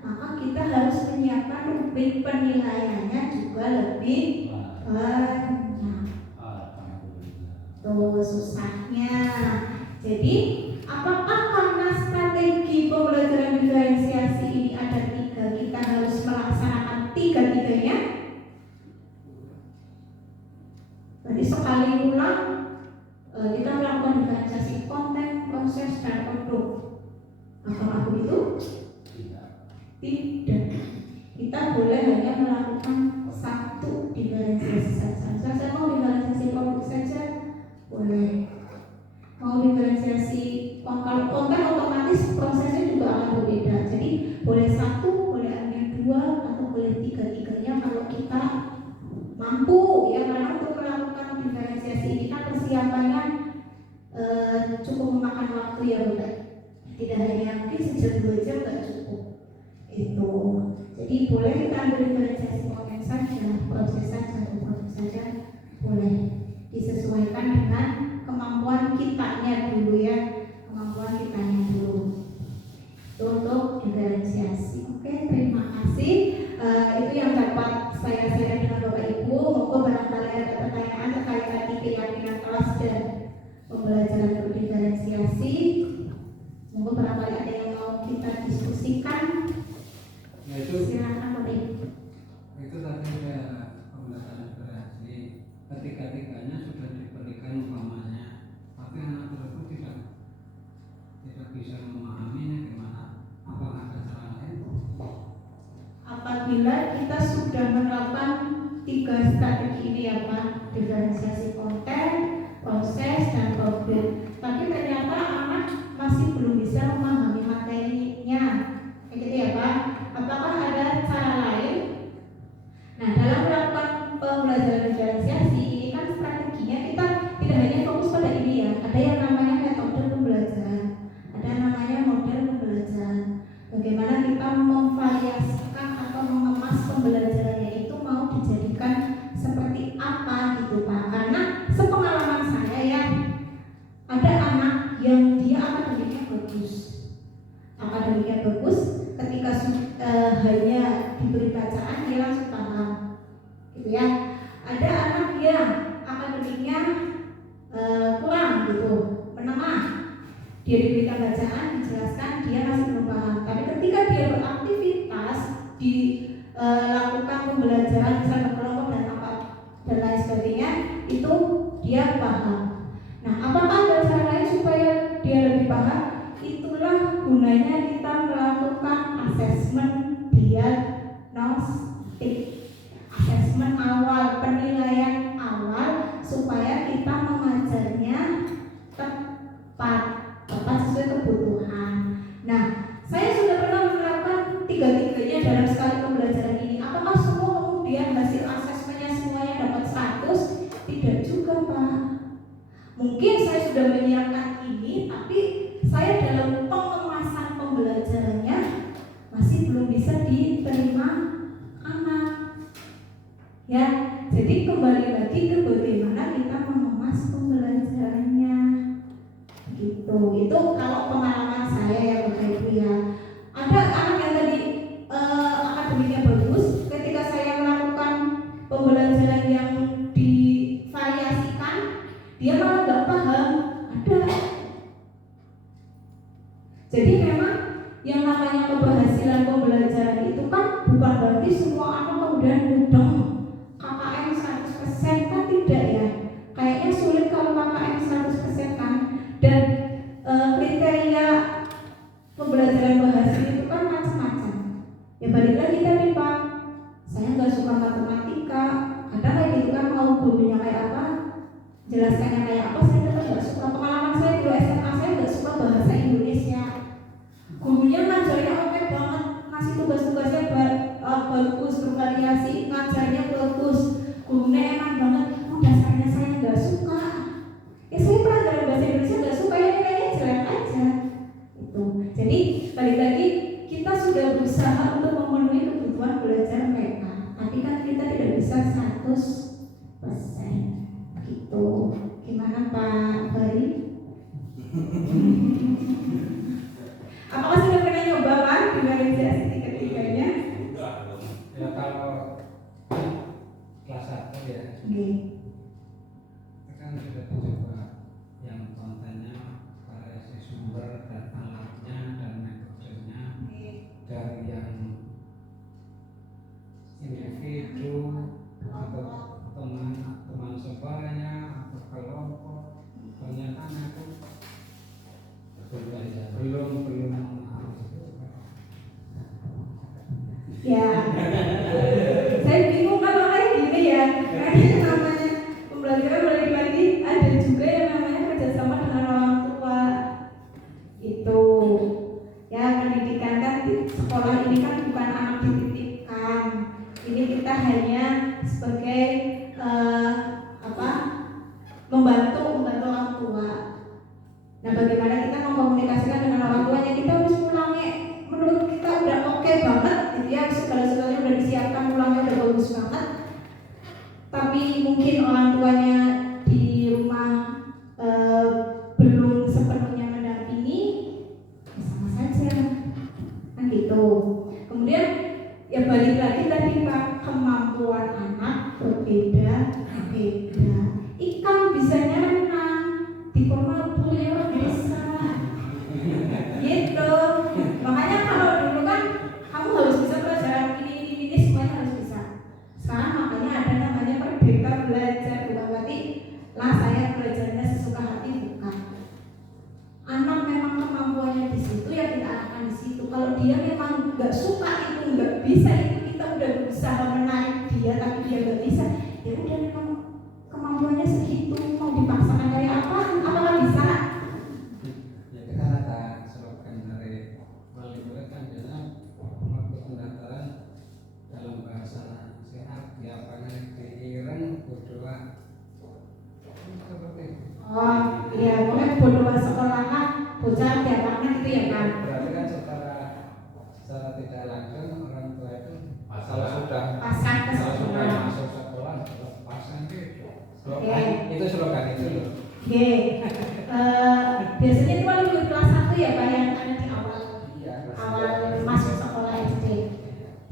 maka kita harus menyiapkan rubrik penilaiannya juga lebih banyak. Tuh susahnya. Jadi apakah karena strategi pembelajaran diferensiasi ini ada 3, kita harus melaksanakan 3-tiganya? Jadi sekali ulang kita melakukan diferensiasi konten, proses, dan produk. Apakah begitu? Tidak. Kita boleh hanya melakukan 1 diferensiasi saja. Saya mau diferensiasi produk saja, boleh. Mau diferensiasi kalau konten otomatis prosesnya juga akan berbeda. Jadi boleh 1, boleh hanya 2, atau boleh 3-tiganya kalau kita mampu ya. Karena untuk melakukan diferensiasi ini kan persiapannya cukup memakan waktu ya Bapak. Tidak hanya mungkin sejam 2 jam nggak cukup itu. Jadi boleh kita ambil diferensiasi konten saja, proses saja, atau produk saja, boleh disesuaikan dengan kemampuan kitanya dulu ya, kemampuan kitanya dulu untuk diferensiasi. Oke, terima kasih. Itu yang dapat saya share dengan Bapak Ibu. Monggo barangkali ada pertanyaan terkait tadi keyakinan kelas dan pembelajaran berdiferensiasi. Monggo barangkali ada yang mau kita diskusikan. Nah itu apabila kita sudah menerapkan 3 strategi ini ya Pak, diferensiasi konten, proses, dan problem. Tapi ternyata anak masih belum bisa memahami materinya, kayak gitu ya Pak. Apakah ada cara lain? Nah, dalam melakukan pembelajaran diferensiasi ini kan strateginya kita tidak hanya fokus pada ini ya. Ada yang namanya metode pembelajaran, ada yang namanya model pembelajaran. Bagaimana kita memvariasikan atau mengemas pembelajarannya itu mau dijadikan seperti apa gitu Pak. Karena sepengalaman saya ya, ada anak yang dia akademiknya bagus, ketika hanya diberi bacaan dia langsung paham gitu ya. Ada anak yang akademiknya kurang gitu, menengah, dia diberikan bacaan, dijelaskan, dia masih belum paham. Tapi ketika dia beraktivitas dilakukan pembelajaran misalnya berkelompok dan lain sebagainya, itu dia paham. Nah, apakah ada cara lain supaya dia lebih paham? Itulah gunanya kita melakukan asesmen diagnostik, asesmen awal, penilaian awal, supaya kita mengajarnya tepat sesuai kebutuhan. Nah, saya sudah pernah menerapkan 3-tiganya dalam sekali pembelajaran ini. Apakah semua kemudian hasil asesmennya semuanya dapat 100? Tidak juga Pak. Mungkin saya sudah menyiapkan ini, tapi saya dalam pengemasan pembelajarannya masih belum bisa diterima anak. Ya, jadi kembali lagi ke bagaimana kita mengemas pembelajarannya. Gitu. Itu kalau pengalaman saya ya Bapak Ibu ya. Ada anak yang tadi akademiknya bagus, ketika saya melakukan pembelajaran yang divariasikan, dia malah nggak paham. Ada. Jadi memang yang namanya keberhasilan pembelajaran itu kan bukan berarti semua anak kemudian mudeng KKM 100% kan, tidak ya. Kayaknya sulit kalau KKM 100% kan. Dan kriteria pembelajaran berhasil itu kan macam-macam. Ya balik lagi tadi Pak, saya nggak suka matematika, ada kayak gitu kan, mau gurunya kayak apa, jelaskannya kayak apa, saya tetap nggak suka. Pengalaman saya di SMA, saya nggak suka bahasa Indonesia. Gurunya ngajarnya oke banget, ngasih tugas-tugasnya bagus, bervariasi, ngajarnya bagus, gurunya enak banget. Dasarnya saya nggak suka. Ya saya pelajaran bahasa Indonesia nggak suka, ya kayaknya jelek aja. Itu. Jadi balik lagi, kita sudah berusaha untuk memenuhi kebutuhan belajar mereka, tapi kan kita tidak bisa 100%. Gitu. Gimana Pak Bari? Apakah sudah pernah nyoba Pak diferensiasi 3-tiganya? Ya kalau kelas 1 ya, kan sudah dicoba yang kontennya, variasi sumber dan alatnya dan metodenya, dari yang individu atau teman sebaya atau kelompok. Ternyata itu belum Ya, saya bingung kalau kayak gini ya. Karena namanya pembelajaran balik lagi, ada juga yang namanya kerjasama dengan orang tua. Itu ya, pendidikan kan di sekolah ini kan bukan anak dititipkan. Ini kita hanya sebagai membantu orang tua. Nah, bagaimana kita mengkomunikasikan dengan orang tuanya? Kita harus mulangnya, menurut kita udah oke banget gitu ya, segala-segalanya udah disiapkan, mulangnya udah bagus banget, tapi mungkin orang tuanya di rumah belum sepenuhnya mendampingi, ya sama saja kan gitu. Kemudian ya balik lagi tadi Pak, kemampuan anak berbeda-beda. Ikan bisa renang di Kormabu ya bisa gitu. Makanya kalau dulu kan kamu harus bisa pelajaran ini semuanya harus bisa. Sekarang makanya ada namanya merdeka belajar, bukan berarti lah saya belajarnya sesuka hati, bukan. Anak memang kemampuannya di situ ya kita arahkan di situ. Kalau dia memang nggak suka itu, nggak bisa itu, kita udah ya udah memang kemampuannya segitu, mau dipaksakan kayak apa bisa. Ya kita ada slogan dari wali murid kan biasanya waktu pendaftaran dalam bahasa sehat diapakan diireng berdoa seperti itu. Oh iya, pokoknya berdoa sekolahan bocah diapakan gitu ya kan. Berarti kan secara tidak langsung orang tua itu kalau sudah Pasang ke sekolah. masuk sekolah pasang gitu. Oke. Itu slogan itu loh. Oke. Biasanya itu wali murid kelas 1 ya Pak yang ada di awal Iya. masuk sekolah SD.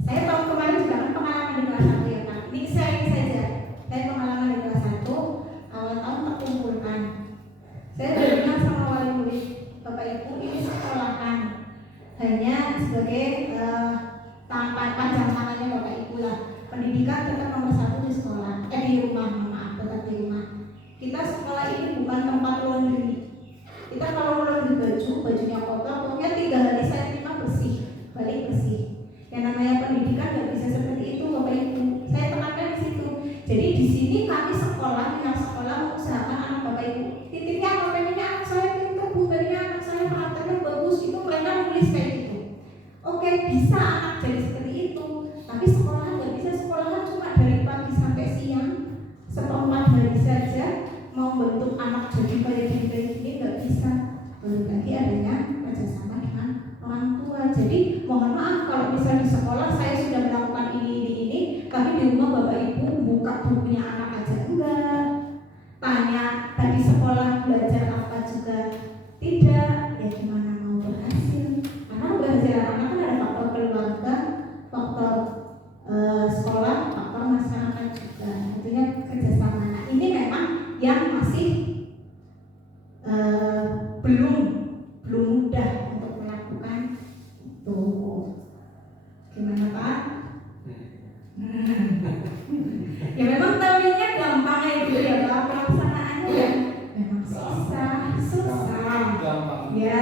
Saya tahun kemarin juga kan pengalaman di kelas 1 ya Pak. Ini sharing saja. Saya pengalaman di kelas 1 awal tahun terkumpulkan. Saya udah bilang sama wali murid, Bapak Ibu ini sekolahan hanya sebagai panjang tangannya Bapak Ibu lah. Pendidikan tetap nomor 1 di sekolah, di rumah, maaf, tetap di rumah. Kita sekolah ini bukan tempat laundry. Kita kalau laundry bajunya kotor, pokoknya 3 hari saya terima bersih, balik bersih. Yang namanya pendidikan nggak bisa seperti itu Bapak Ibu. Saya tekankan di situ. Jadi di sini kami sekolah, yang sekolah mengusahakan anak Bapak Ibu. Titiknya apa? Pengennya anak saya pintar, bu, pengennya anak saya karakternya bagus, itu mereka nulis kayak gitu. Oke, bisa anak jadi seperti itu. Tapi sekolahan nggak bisa, sekolahan cuma dari pagi sampai siang, seperempat hari saja. Mau bentuk anak jadi kayak gini nggak bisa. Belum lagi adanya kerjasama dengan orang tua. Jadi mohon maaf kalau misal di sekolah saya sudah melakukan ini, tapi di rumah Bapak Ibu buka bukunya anak aja enggak. Tanya tadi sekolah belajar apa juga tidak, ya gimana mau berhasil? Karena keberhasilan anak kan ada faktor keluarga, faktor sekolah, faktor masyarakat juga. Tentunya kerjasama. Nah, ini memang yang masih belum mudah untuk melakukan itu. Gimana Pak? Ya memang teorinya gampang ya gitu ya Pak, pelaksanaannya ya memang susah. Ya.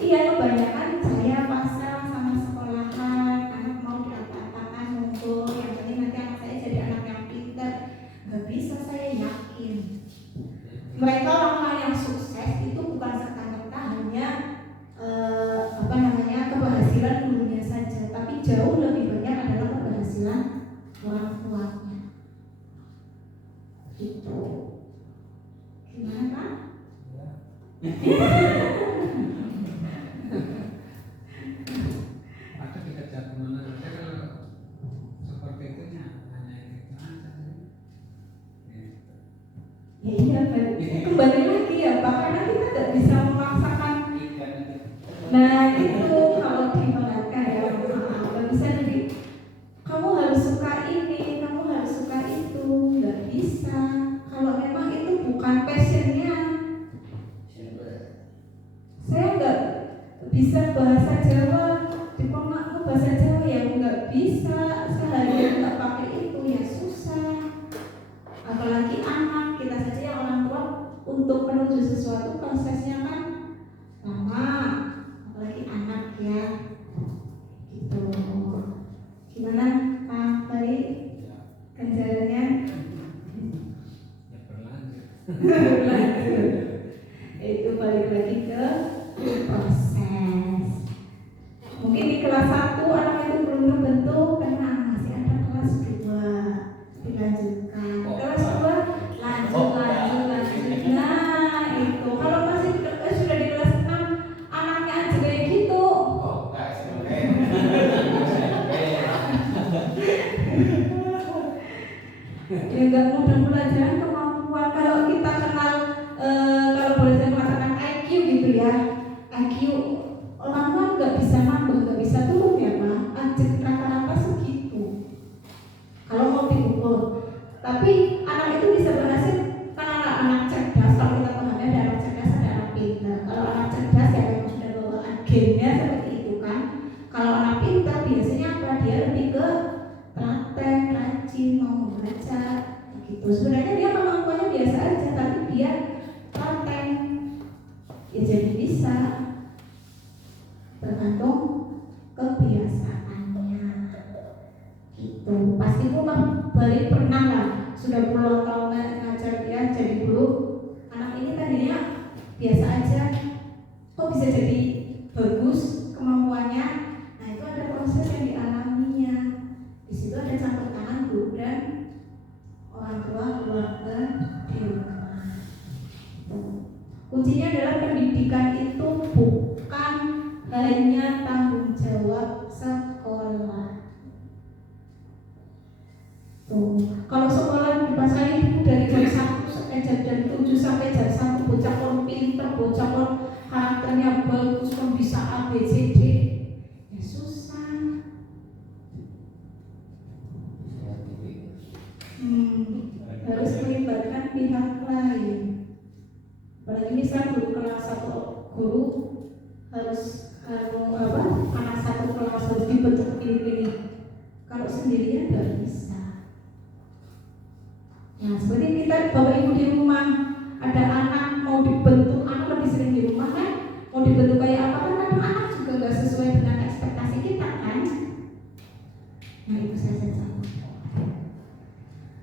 Iya, kebanyakan saya pasang sama sekolahan, anak mau diapa-apakan monggo, yang penting nanti anak saya jadi anak yang pintar. Gak bisa, saya yakin. Mereka orang-orang yang sukses itu bukan serta-merta hanya keberhasilan gurunya saja, tapi jauh lebih banyak adalah keberhasilan orang tuanya. Gitu. Gimana Pak? Ada dikerja kemana saja kalau seperti itu hanya itu aja. Gitu. Ya iya, kembali lagi ya Pak, karena kita tidak bisa memaksakan. Nah itu kalau diibaratkan ya, nggak bisa jadi kamu harus suka ini, kamu harus suka itu, nggak bisa. Kalau memang itu bukan passionnya. Saya nggak bisa bahasa Jawa, di aku bahasa Jawa ya nggak bisa. Sehari nggak pakai itu ya susah. Apalagi anak kita saja yang orang tua untuk menuju sesuatu prosesnya kan lama, apalagi anak ya gitu. Gimana Pak Bari ganjarannya? Ya berlanjut. Itu balik lagi ke proses. Mungkin di kelas 1 anak itu belum terbentuk karena masih ada kelas 2 dilanjutkan. Kelas 2 lanjut. Nah itu kalau masih sudah di kelas 6 anaknya aja kayak gitu. Ya nggak mudah pelajaran kemampuan. Kalau kita kenal kalau boleh saya mengatakan IQ gitu ya, IQ orang tua nggak bisa nambah, nggak bisa turun ya Pak. Rata-rata segitu kalau mau diukur. Tapi anak itu bisa berhasil karena anak cerdas. Kalau kita pahami ada anak cerdas, ada anak pintar. Kalau anak cerdas ya memang sudah bawaan gennya seperti itu kan. Kalau anak pintar biasanya apa? Dia lebih ke praktek, rajin, mau membaca gitu. Sebenarnya dia kemampuannya biasa aja, tapi dia praktek ya jadi bisa, tergantung kebiasaannya gitu. gitu. Pasti pulang balik pernah lah, sudah puluhan tahun ngajar ya jadi guru. Anak ini tadinya biasa aja, kok bisa jadi bagus kemampuannya. Nah itu ada proses yang dialaminya. Di situ ada campur tangan guru dan orang tua, keluarga di rumah. Kuncinya adalah pendidikan itu bukan hanya tanggung jawab sekolah. Tuh, kalau sekolah dipasangin dari jam 1 sampai jam 7 sampai jam 1 bocah kon pinter, bocah kon karakternya bagus, kon bisa A B C D, ya susah. Harus melibatkan pihak lain. Apalagi misal guru kelas 1 guru harus anak 1 kelas harus dibentuk ini. Kalau sendirian nggak bisa. Nah seperti kita bapak ibu di rumah ada anak mau dibentuk, anak lebih sering di rumah kan, mau dibentuk kayak apa kan kadang anak juga nggak sesuai dengan ekspektasi kita kan. Nah itu saya catat.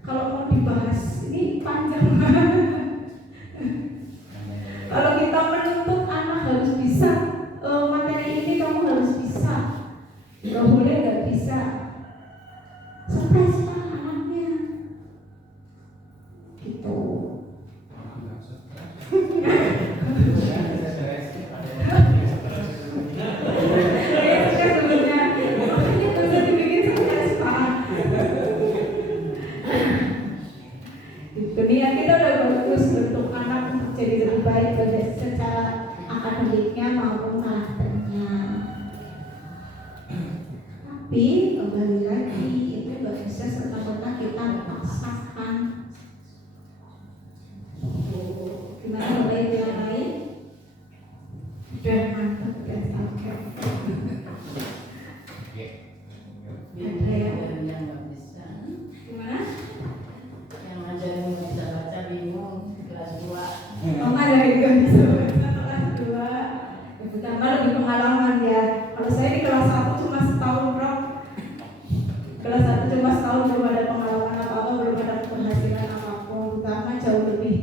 Kalau mau dibahas ini panjang banget. Kalau kita menuntut anak harus bisa materi ini, kamu harus bisa, nggak boleh nggak bisa. Stres lah anaknya, gitu. Dunia kita udah bagus bentuk anak untuk jadi lebih baik baik secara akademiknya maupun karakternya. Tapi kembali lagi itu nggak bisa serta-merta kita paksakan. Gimana baik yang lain? Udah mantap ya sampai. Ada yang nggak bisa, gimana? yang ngajarin nggak bisa baca bingung kelas 2. Oh ada yang nggak bisa baca kelas 2. Ya pertama lebih pengalaman ya. Kalau saya di kelas 1 cuma setahun bro. Kelas 1 cuma setahun, belum ada pengalaman apa-apa, belum ada penghasilan apapun. Pertama jauh lebih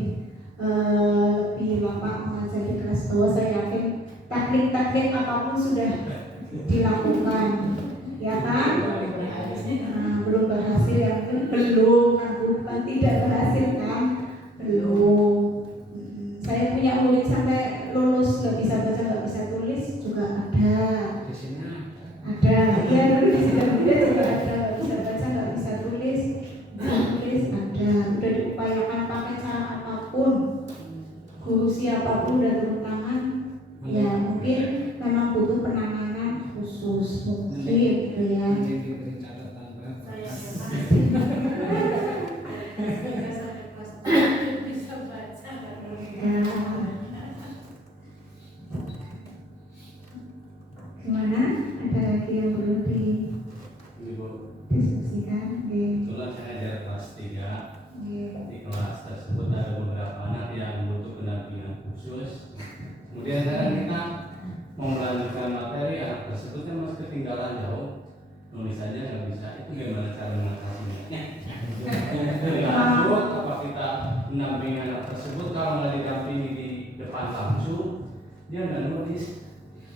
lama mengajar di kelas 2. Saya yakin teknik-teknik apapun sudah dilakukan, ya kan? Belum berhasil ya, belum, bukan tidak berhasil kan? Belum. Saya punya murid sampai lulus nggak bisa baca, nggak bisa tulis juga ada. Di sini Ada, ya dulu di sini juga ada, nggak bisa baca, nggak bisa tulis, ada. Udah diupayakan pakai cara apapun, guru siapapun udah turun tangan. Ya mungkin memang butuh penanganan khusus mungkin, ya. diberi catatan berapa? Bisa baca Gimana? Ada lagi yang belum didiskusikan? Kebetulan saya ajar kelas 3. Di kelas tersebut ada beberapa anak yang butuh pendampingan khusus. Kemudian kita mau melanjutkan materi, anak tersebut kan masih ketinggalan jauh, nulisannya nggak bisa. Itu gimana cara mengatasinya? Lanjut apa kita mendampingi anak tersebut? Kalau nggak didampingi di depan langsung, dia nggak nulis.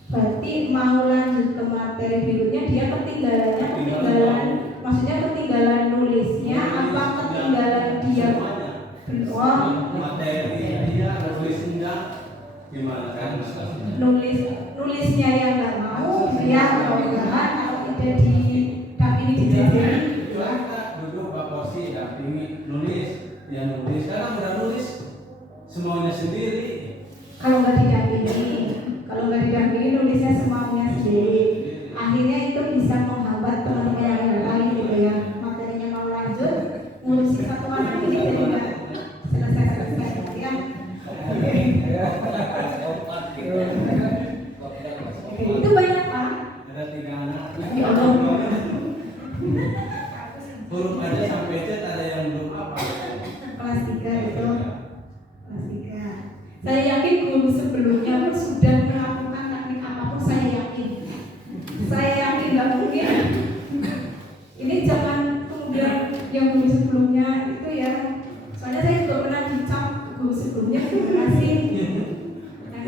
Berarti mau lanjut ke materi berikutnya, dia ketinggalan, maksudnya ketinggalan nulisnya apa ketinggalan dia? Wah, materi dia nulis enggak? Gimana kan? nulisnya yang nggak mau, dia kalau tidak didampingi dijajarin. Duduk Pak Kosi dampingi nulis, dia nulis. Sekarang udah nulis semuanya sendiri. Kalau nggak didampingi nulisnya semaunya sendiri. Akhirnya itu bisa menghambat teman-teman yang lain gitu ya. Materinya mau lanjut, ngurusi satu anak ini jadi nggak selesai ya. Itu banyak Pak. Ada 3 anak. Ya Allah. Huruf aja sampai Z ada yang belum apa. Kelas 3 itu. Kelas 3. Saya yakin guru sebelumnya pun sudah melakukan teknik apapun, saya yakin nggak mungkin. Ini jangan yang guru sebelumnya itu ya. Soalnya saya juga pernah dicap guru sebelumnya, terima kasih.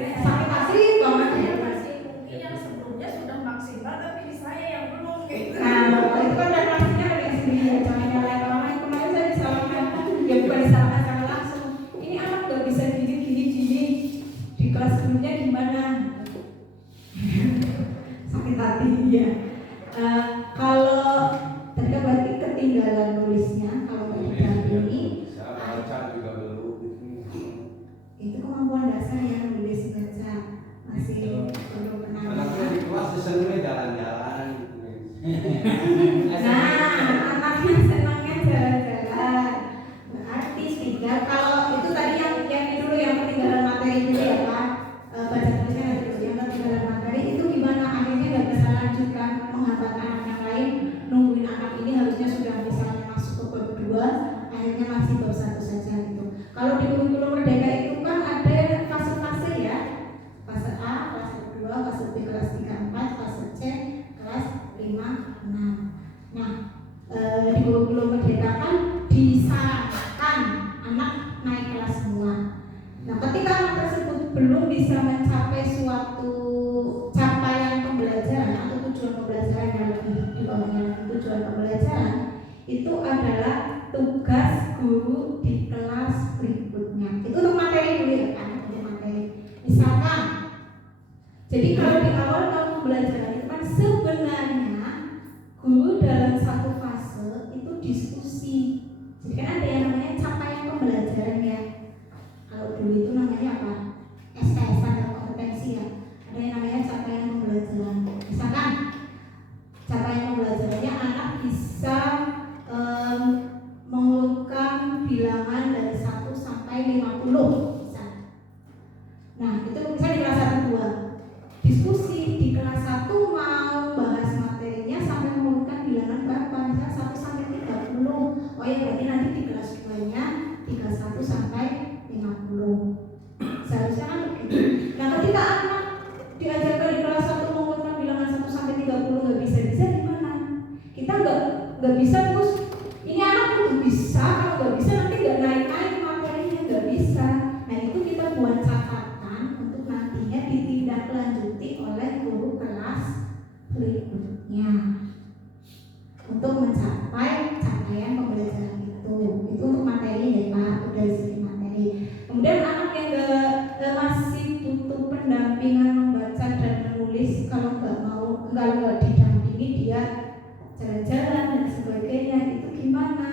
Sakit hati banget ya. Masih mungkin yang sebelumnya sudah maksimal tapi di saya yang belum gitu. Nah, itu kan refleksinya dari sendiri ya, jangan nyalain orang lain. Kemarin saya disalahkan, ya bukan disalahkan secara langsung. Ini anak gak bisa gini di kelas sebelumnya gimana? Sakit hati ya. Kalau tadi kan berarti ketinggalan nulisnya, kalau nggak didampingi, baca juga belum. itu kemampuan dasar ya, nulis baca masih belum pernah. Anaknya di kelas senangnya jalan-jalan. Nah, anaknya senangnya jalan-jalan. Berarti tiga. Kalau itu tadi yang dulu yang ketinggalan materi dulu ya Pak. Baca tulisnya dulu yang ketinggalan materi itu gimana? Akhirnya nggak bisa lanjutkan menghambat anak yang lain. Nungguin anak ini harusnya sudah misalnya masuk ke bab 2, akhirnya masih bab 1 saja gitu. Kalau di kurikulum Merdeka itu kan ada fase-fase ya. Fase A, fase 2, fase B, kelas 3, 4, fase C, kelas 5, 6. Nah, di kurikulum Merdeka kan disarankan anak naik kelas semua. Nah, ketika anak tersebut belum bisa mencapai suatu capaian pembelajaran atau tujuan pembelajaran yang lebih di bawahnya tujuan pembelajaran, itu adalah tugas guru di kelas berikutnya. Itu untuk materi dulu ya kan, untuk materi. Misalkan, jadi kalau di awal tahun pembelajaran itu kan sebenarnya guru dalam satu fase itu diskusi. Jadi kan ada yang namanya capaian pembelajaran ya. Kalau dulu itu namanya apa? SKS atau kompetensi ya. Ada yang namanya capaian pembelajaran. Misalkan capaian pembelajarannya anak bisa mengurutkan bilangan dari 1 sampai 50 misalnya. Nah itu misalnya di kelas 1 2 diskusi di kelas 1 mau bahas materinya sampai mengurutkan bilangan berapa, misalnya 1 sampai 30. Oh ya berarti nanti di kelas 2 nya di kelas 1 sampai 50. Seharusnya kan begitu. Nah ketika anak diajarkan di kelas 1 mengurutkan bilangan 1 sampai 30 nggak bisa gimana? Kita nggak bisa terus ini anak itu bisa, kalau nggak bisa nanti nggak naik materinya, nggak bisa. Nah itu kita buat catatan untuk nantinya ditindaklanjuti oleh guru kelas berikutnya untuk mencapai capaian pembelajaran itu untuk materi ya Pak, itu dari segi materi. Kemudian anak yang masih butuh pendampingan membaca dan menulis, kalau nggak didampingi dia jalan-jalan dan sebagainya, itu gimana?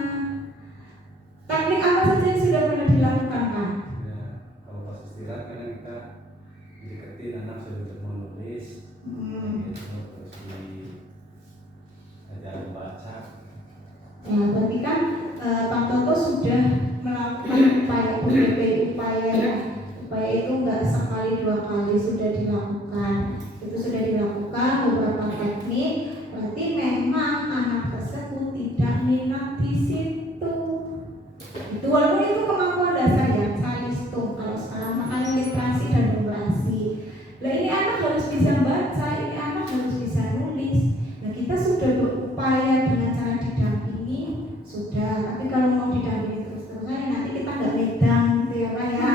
Teknik apa saja yang sudah pernah dilakukan Pak? Ya, kalau pas istirahat kan kita deketin anak sudah menulis, terus diajar membaca. Ya, berarti kan Pak Toto sudah melakukan upaya itu nggak sekali 2 kali sudah dilakukan. Itu sudah dilakukan beberapa teknik. Berarti memang anak tersebut tidak minat di situ. Itu walaupun itu kemampuan dasar ya, calistung kalau sekarang makanya literasi dan numerasi. Nah ini anak harus bisa baca, ini anak harus bisa nulis. Nah kita sudah berupaya dengan cara didampingi, sudah. Tapi kalau mau didampingi terus-terusan nanti kita nggak medang gitu ya Pak ya.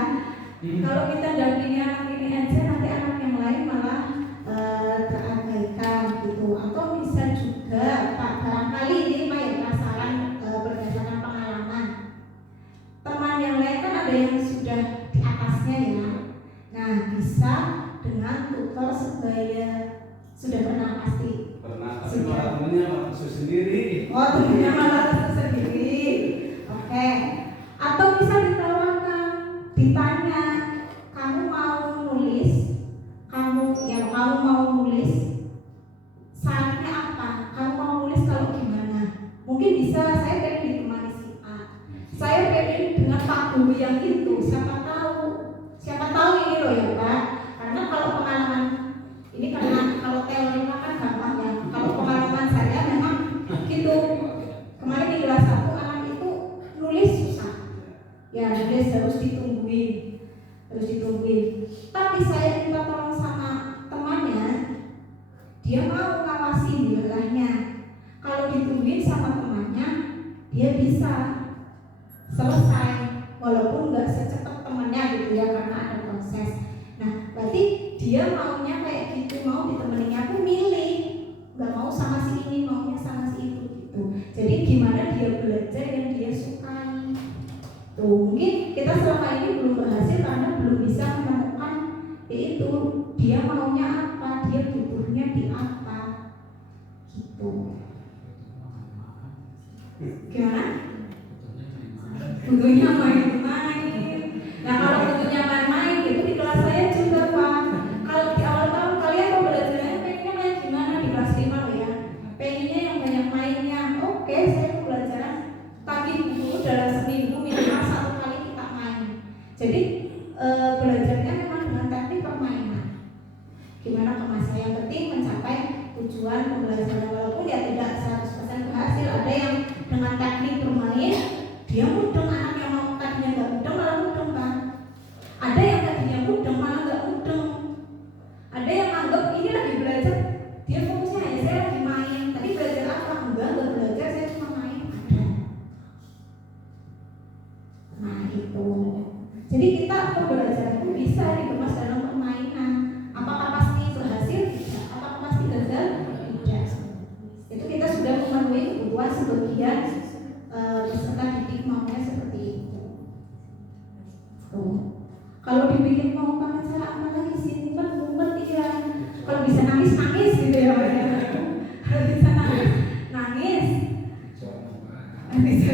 Kalau kita dampingi anak ini aja, nanti anak yang lain malah terabaikan gitu. Atau bisa juga Pak, barangkali ini Pak ya penasaran berdasarkan pengalaman teman yang lain kan ada yang sudah di atasnya ya. Nah bisa dengan tutor sebaya, sudah pernah pasti. Pernah, tapi malah temennya khusus sendiri. Oh temennya malah khusus sendiri. Oke. Atau bisa ditawarkan, ditanya, kamu mau nulis, kamu mau nulis saatnya apa? Kamu mau nulis kalau gimana? Mungkin bisa saya pengen ditemani si A, saya pengen dengan Pak Guru yang itu, siapa tahu ini loh ya Pak. Karena kalau pengalaman ini kalau teori kan gampang ya. Kalau pengalaman saya memang gitu. Kemarin di kelas 1 anak itu nulis susah. Ya nulis harus ditungguin. Tapi saya minta tolong sama temannya, dia mau ngawasi bilahnya. Kalau ditungguin sama temannya, dia bisa selesai, walaupun nggak secepat temennya gitu ya, karena ada proses. Nah, berarti dia maunya kayak gitu, mau ditemaninya pun milih, nggak mau sama si ini, maunya sama si itu gitu. Jadi gimana dia belajar yang dia sukai. Tuh, mungkin kita selama ini belum berhasil karena belum bisa menemukan yaitu dia maunya apa, dia butuhnya di apa gitu. Gimana? Butuhnya main-main. Nah, kalau butuhnya main-main itu di kelas saya juga, Pak. Kalau di awal tahun kalian mau belajarnya pengennya main gimana di kelas 5 loh ya. Pengennya yang banyak mainnya. Oke, saya mau belajar tagih buku dalam seminggu minimal 1 kali kita main. Jadi belajarnya memang dengan teknik permainan. Gimana kemasnya, yang penting mencapai tujuan pembelajaran, walaupun ya tidak 100% berhasil. Ada yang dengan teknik bermain dia mudeng, anak yang mau tadinya nggak mudeng malah mudeng kan. Ada yang tadinya mudeng malah nggak mudeng. Ada yang anggap ini lagi belajar, dia fokusnya hanya saya lagi main. Tadi belajar apa? Enggak belajar, saya cuma main. Ada. Nah itu. Jadi kita pembelajaran pun bisa dikemas dalam permainan. Apakah pasti berhasil? Tidak. Apakah pasti gagal? Tidak. Itu kita sudah memenuhi kebutuhan sebagian peserta didik maunya seperti itu. Tuh. Kalau dibikin mau cara apa lagi sih? Ngumpet iya. Kalau bisa nangis nangis gitu ya. Kalau bisa nangis nangis. Bisa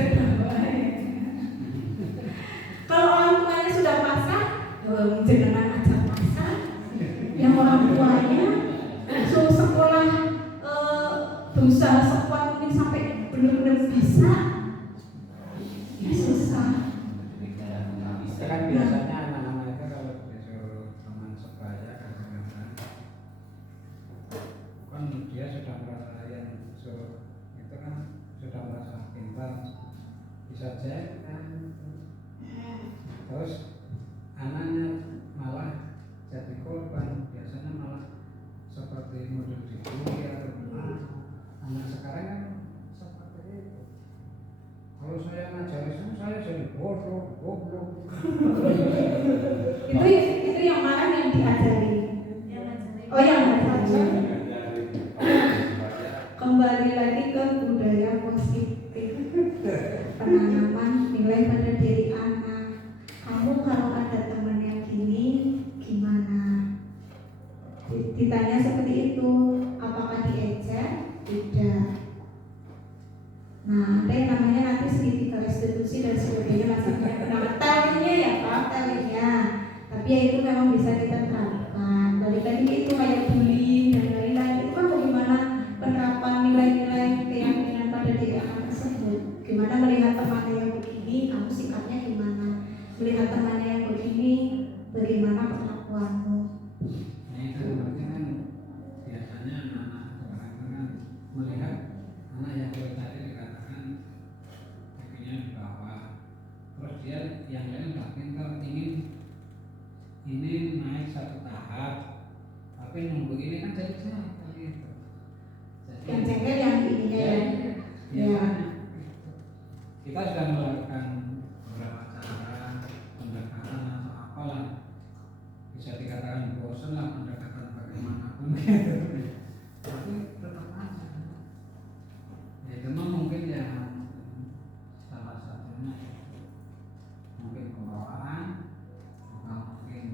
kalau orang tuanya sudah pasrah, jangan ajak pasrah. Yang orang tuanya suruh sekolah berusaha sekuat mungkin sampai benar-benar bisa, ya susah. Kan biasanya anak-anak itu kalau disuruh teman sebaya kadang-kadang kan dia sudah merasa yang suruh itu kan sudah merasa pintar, bisa cek kan. Terus anaknya malah jadi korban, biasanya malah seperti model dibully atau gimana. Anak sekarang kan seperti itu. Kalau saya ngajari saya jadi bodoh, goblok. Itu yang mana yang diajari? Oh yang diajari. Kembali lagi ke budaya positif, penanaman nilai pada diri anak. Kamu kalau ada teman yang gini gimana? Ditanya seperti itu, apakah diejek? Tidak. Nah, ada yang namanya nanti segitiga restitusi dan sebagainya, maksudnya pendapat teorinya ya Pak, teorinya. Tapi ya itu memang bisa kita terapkan. Balik lagi itu kayak bullying dan lain-lain, itu kan bagaimana penerapan nilai-nilai keyakinan pada diri anak tersebut. Gimana melihat temannya yang begini, kamu sikapnya gimana? Melihat temannya yang begini, bagaimana perlakuanmu? Nah itu berarti kan biasanya anak-anak sekarang kan melihat anak yang dari tadi dikatakan kakinya di bawah, terus dia yang lain nggak pintar, ingin ini naik satu tahap, tapi nunggu ini kan jadi saya gitu. Yang cengkel yang ininya ya. Ya. Kita sudah melakukan beberapa cara pendekatan atau apalah, bisa dikatakan bosan lah pendekatan bagaimanapun gitu. Tapi tetap aja. Ya cuma mungkin ya salah satunya mungkin pembawaan, mungkin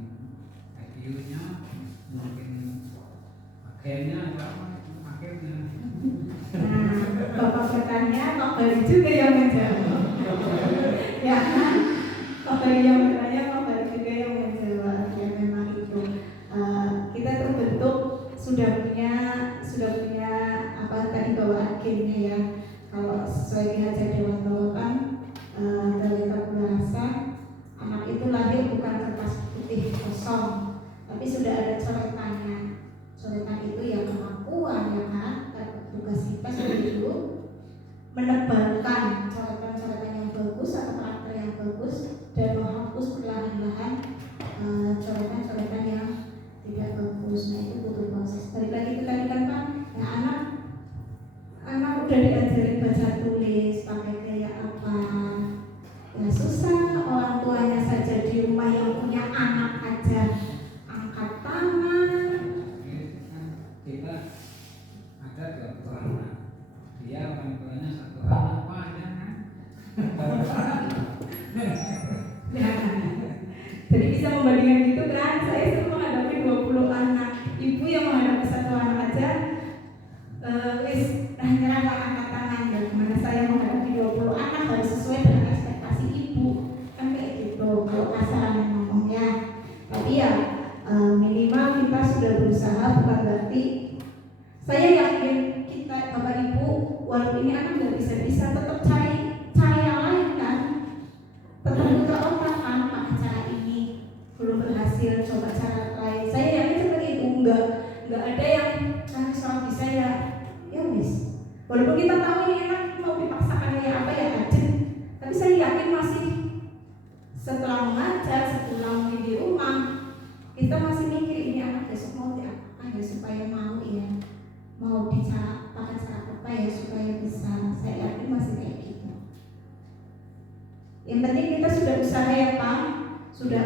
IQ-nya, mungkin akhirnya apa akhirnya. Nah, Bapak bertanya, Pak Bali juga yang menjawab. Ya kan? Pak Bali yang bertanya, Pak Bali juga yang menjawab. Ya memang itu. Kita terbentuk sudah punya apa tadi bawaan gennya ya. Kalau sesuai Ki Hajar Dewantoro kan dari tabula rasa, anak itu lahir bukan kertas putih kosong, tapi sudah ada coretannya. Coretan itu ya kemampuan ya kan. Tugas kita sebagai guru menebalkan coretan-coretan yang bagus atau karakter yang bagus dan menghapus perlahan-lahan coretan-coretan yang tidak bagus. Nah itu butuh proses. Balik lagi itu tadi kan Pak, ya anak udah diajari baca tulis pakai gaya apa, keluarganya satu anak banyak kan. Jadi bisa membandingkan gitu kan, saya sudah menghadapi 20 anak, ibu yang menghadapi satu anak aja nyerah angkat tangan. Bagaimana saya menghadapi 20 anak harus sesuai dengan ekspektasi ibu, kan kayak gitu kalau kasarannya ngomongnya. Tapi ya minimal kita sudah berusaha, bukan berarti saya yakin kita bapak ibu walaupun ini anak nggak bisa tetap cari cara yang lain kan, tetap buka otak kan, pakai cara ini belum berhasil coba cara lain. Saya yakin seperti itu, nggak ada yang kan soal bisa ya wis. Walaupun kita tahu ini anak mau dipaksakan kayak apa ya aja, tapi saya yakin masih setelah mengajar, setelah di rumah kita masih mikir ini anak besok mau diapakan ya supaya mau ya, mau bicara pakai cara apa ya supaya bisa. Saya yakin masih kayak gitu. Yang penting kita sudah usaha ya Pak, sudah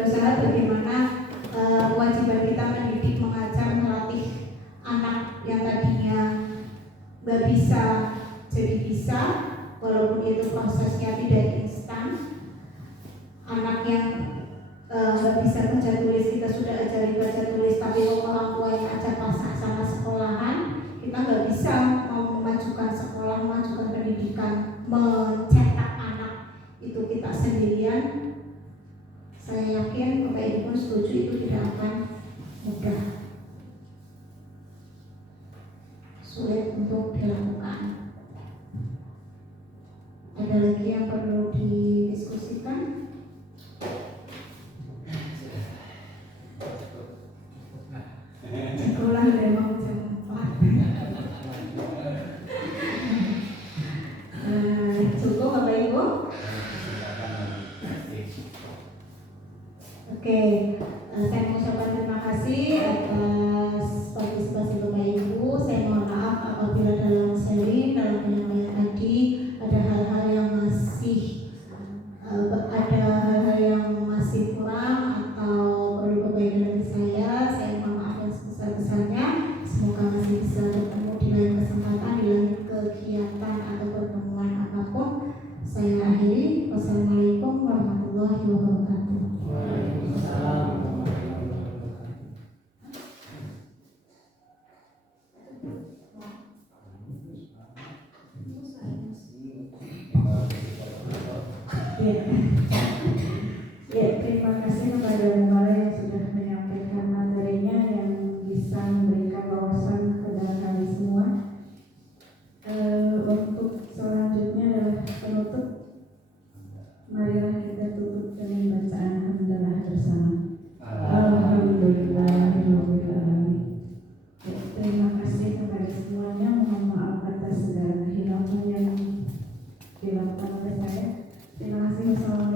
usaha bagaimana kewajiban kita mendidik, mengajar, melatih anak yang tadinya nggak bisa jadi bisa, walaupun itu prosesnya tidak instan. Anak yang nggak bisa baca tulis kita sudah ajari baca tulis, tapi orang tua yang ajar pas sama sekolahan, kita nggak bisa mau memajukan sekolah, memajukan pendidikan, mencetak anak itu kita sendirian. Saya yakin Bapak Ibu setuju itu tidak akan mudah, sulit untuk dilakukan. Ada lagi yang perlu didiskusikan? Sekolah memang jam 4. Cukup Bapak Ibu? Oke, saya mengucapkan terima kasih atas partisipasi Bapak Ibu. Saya mohon maaf apabila dalam sharing, dalam penyampaian tadi ada hal-hal yang masih kurang atau perlu perbaikan dari saya. Saya mohon maaf yang sebesar-besarnya. Semoga masih bisa bertemu di lain kesempatan, di lain kegiatan atau pertemuan apapun. Saya akhiri. Wassalamualaikum warahmatullahi wabarakatuh. Ya, terima kasih kepada Mubara yang sudah menyampaikan materinya yang bisa memberikan wawasan kepada kami semua. Untuk selanjutnya adalah penutup. Marilah kita tutup dengan bacaan hamdalah bersama. Alhamdulillahirobbilalamin. Terima kasih kepada semuanya. Mohon maaf atas segala kehilangan yang dilakukan oleh saya. Terima kasih. Wassalamualaikum.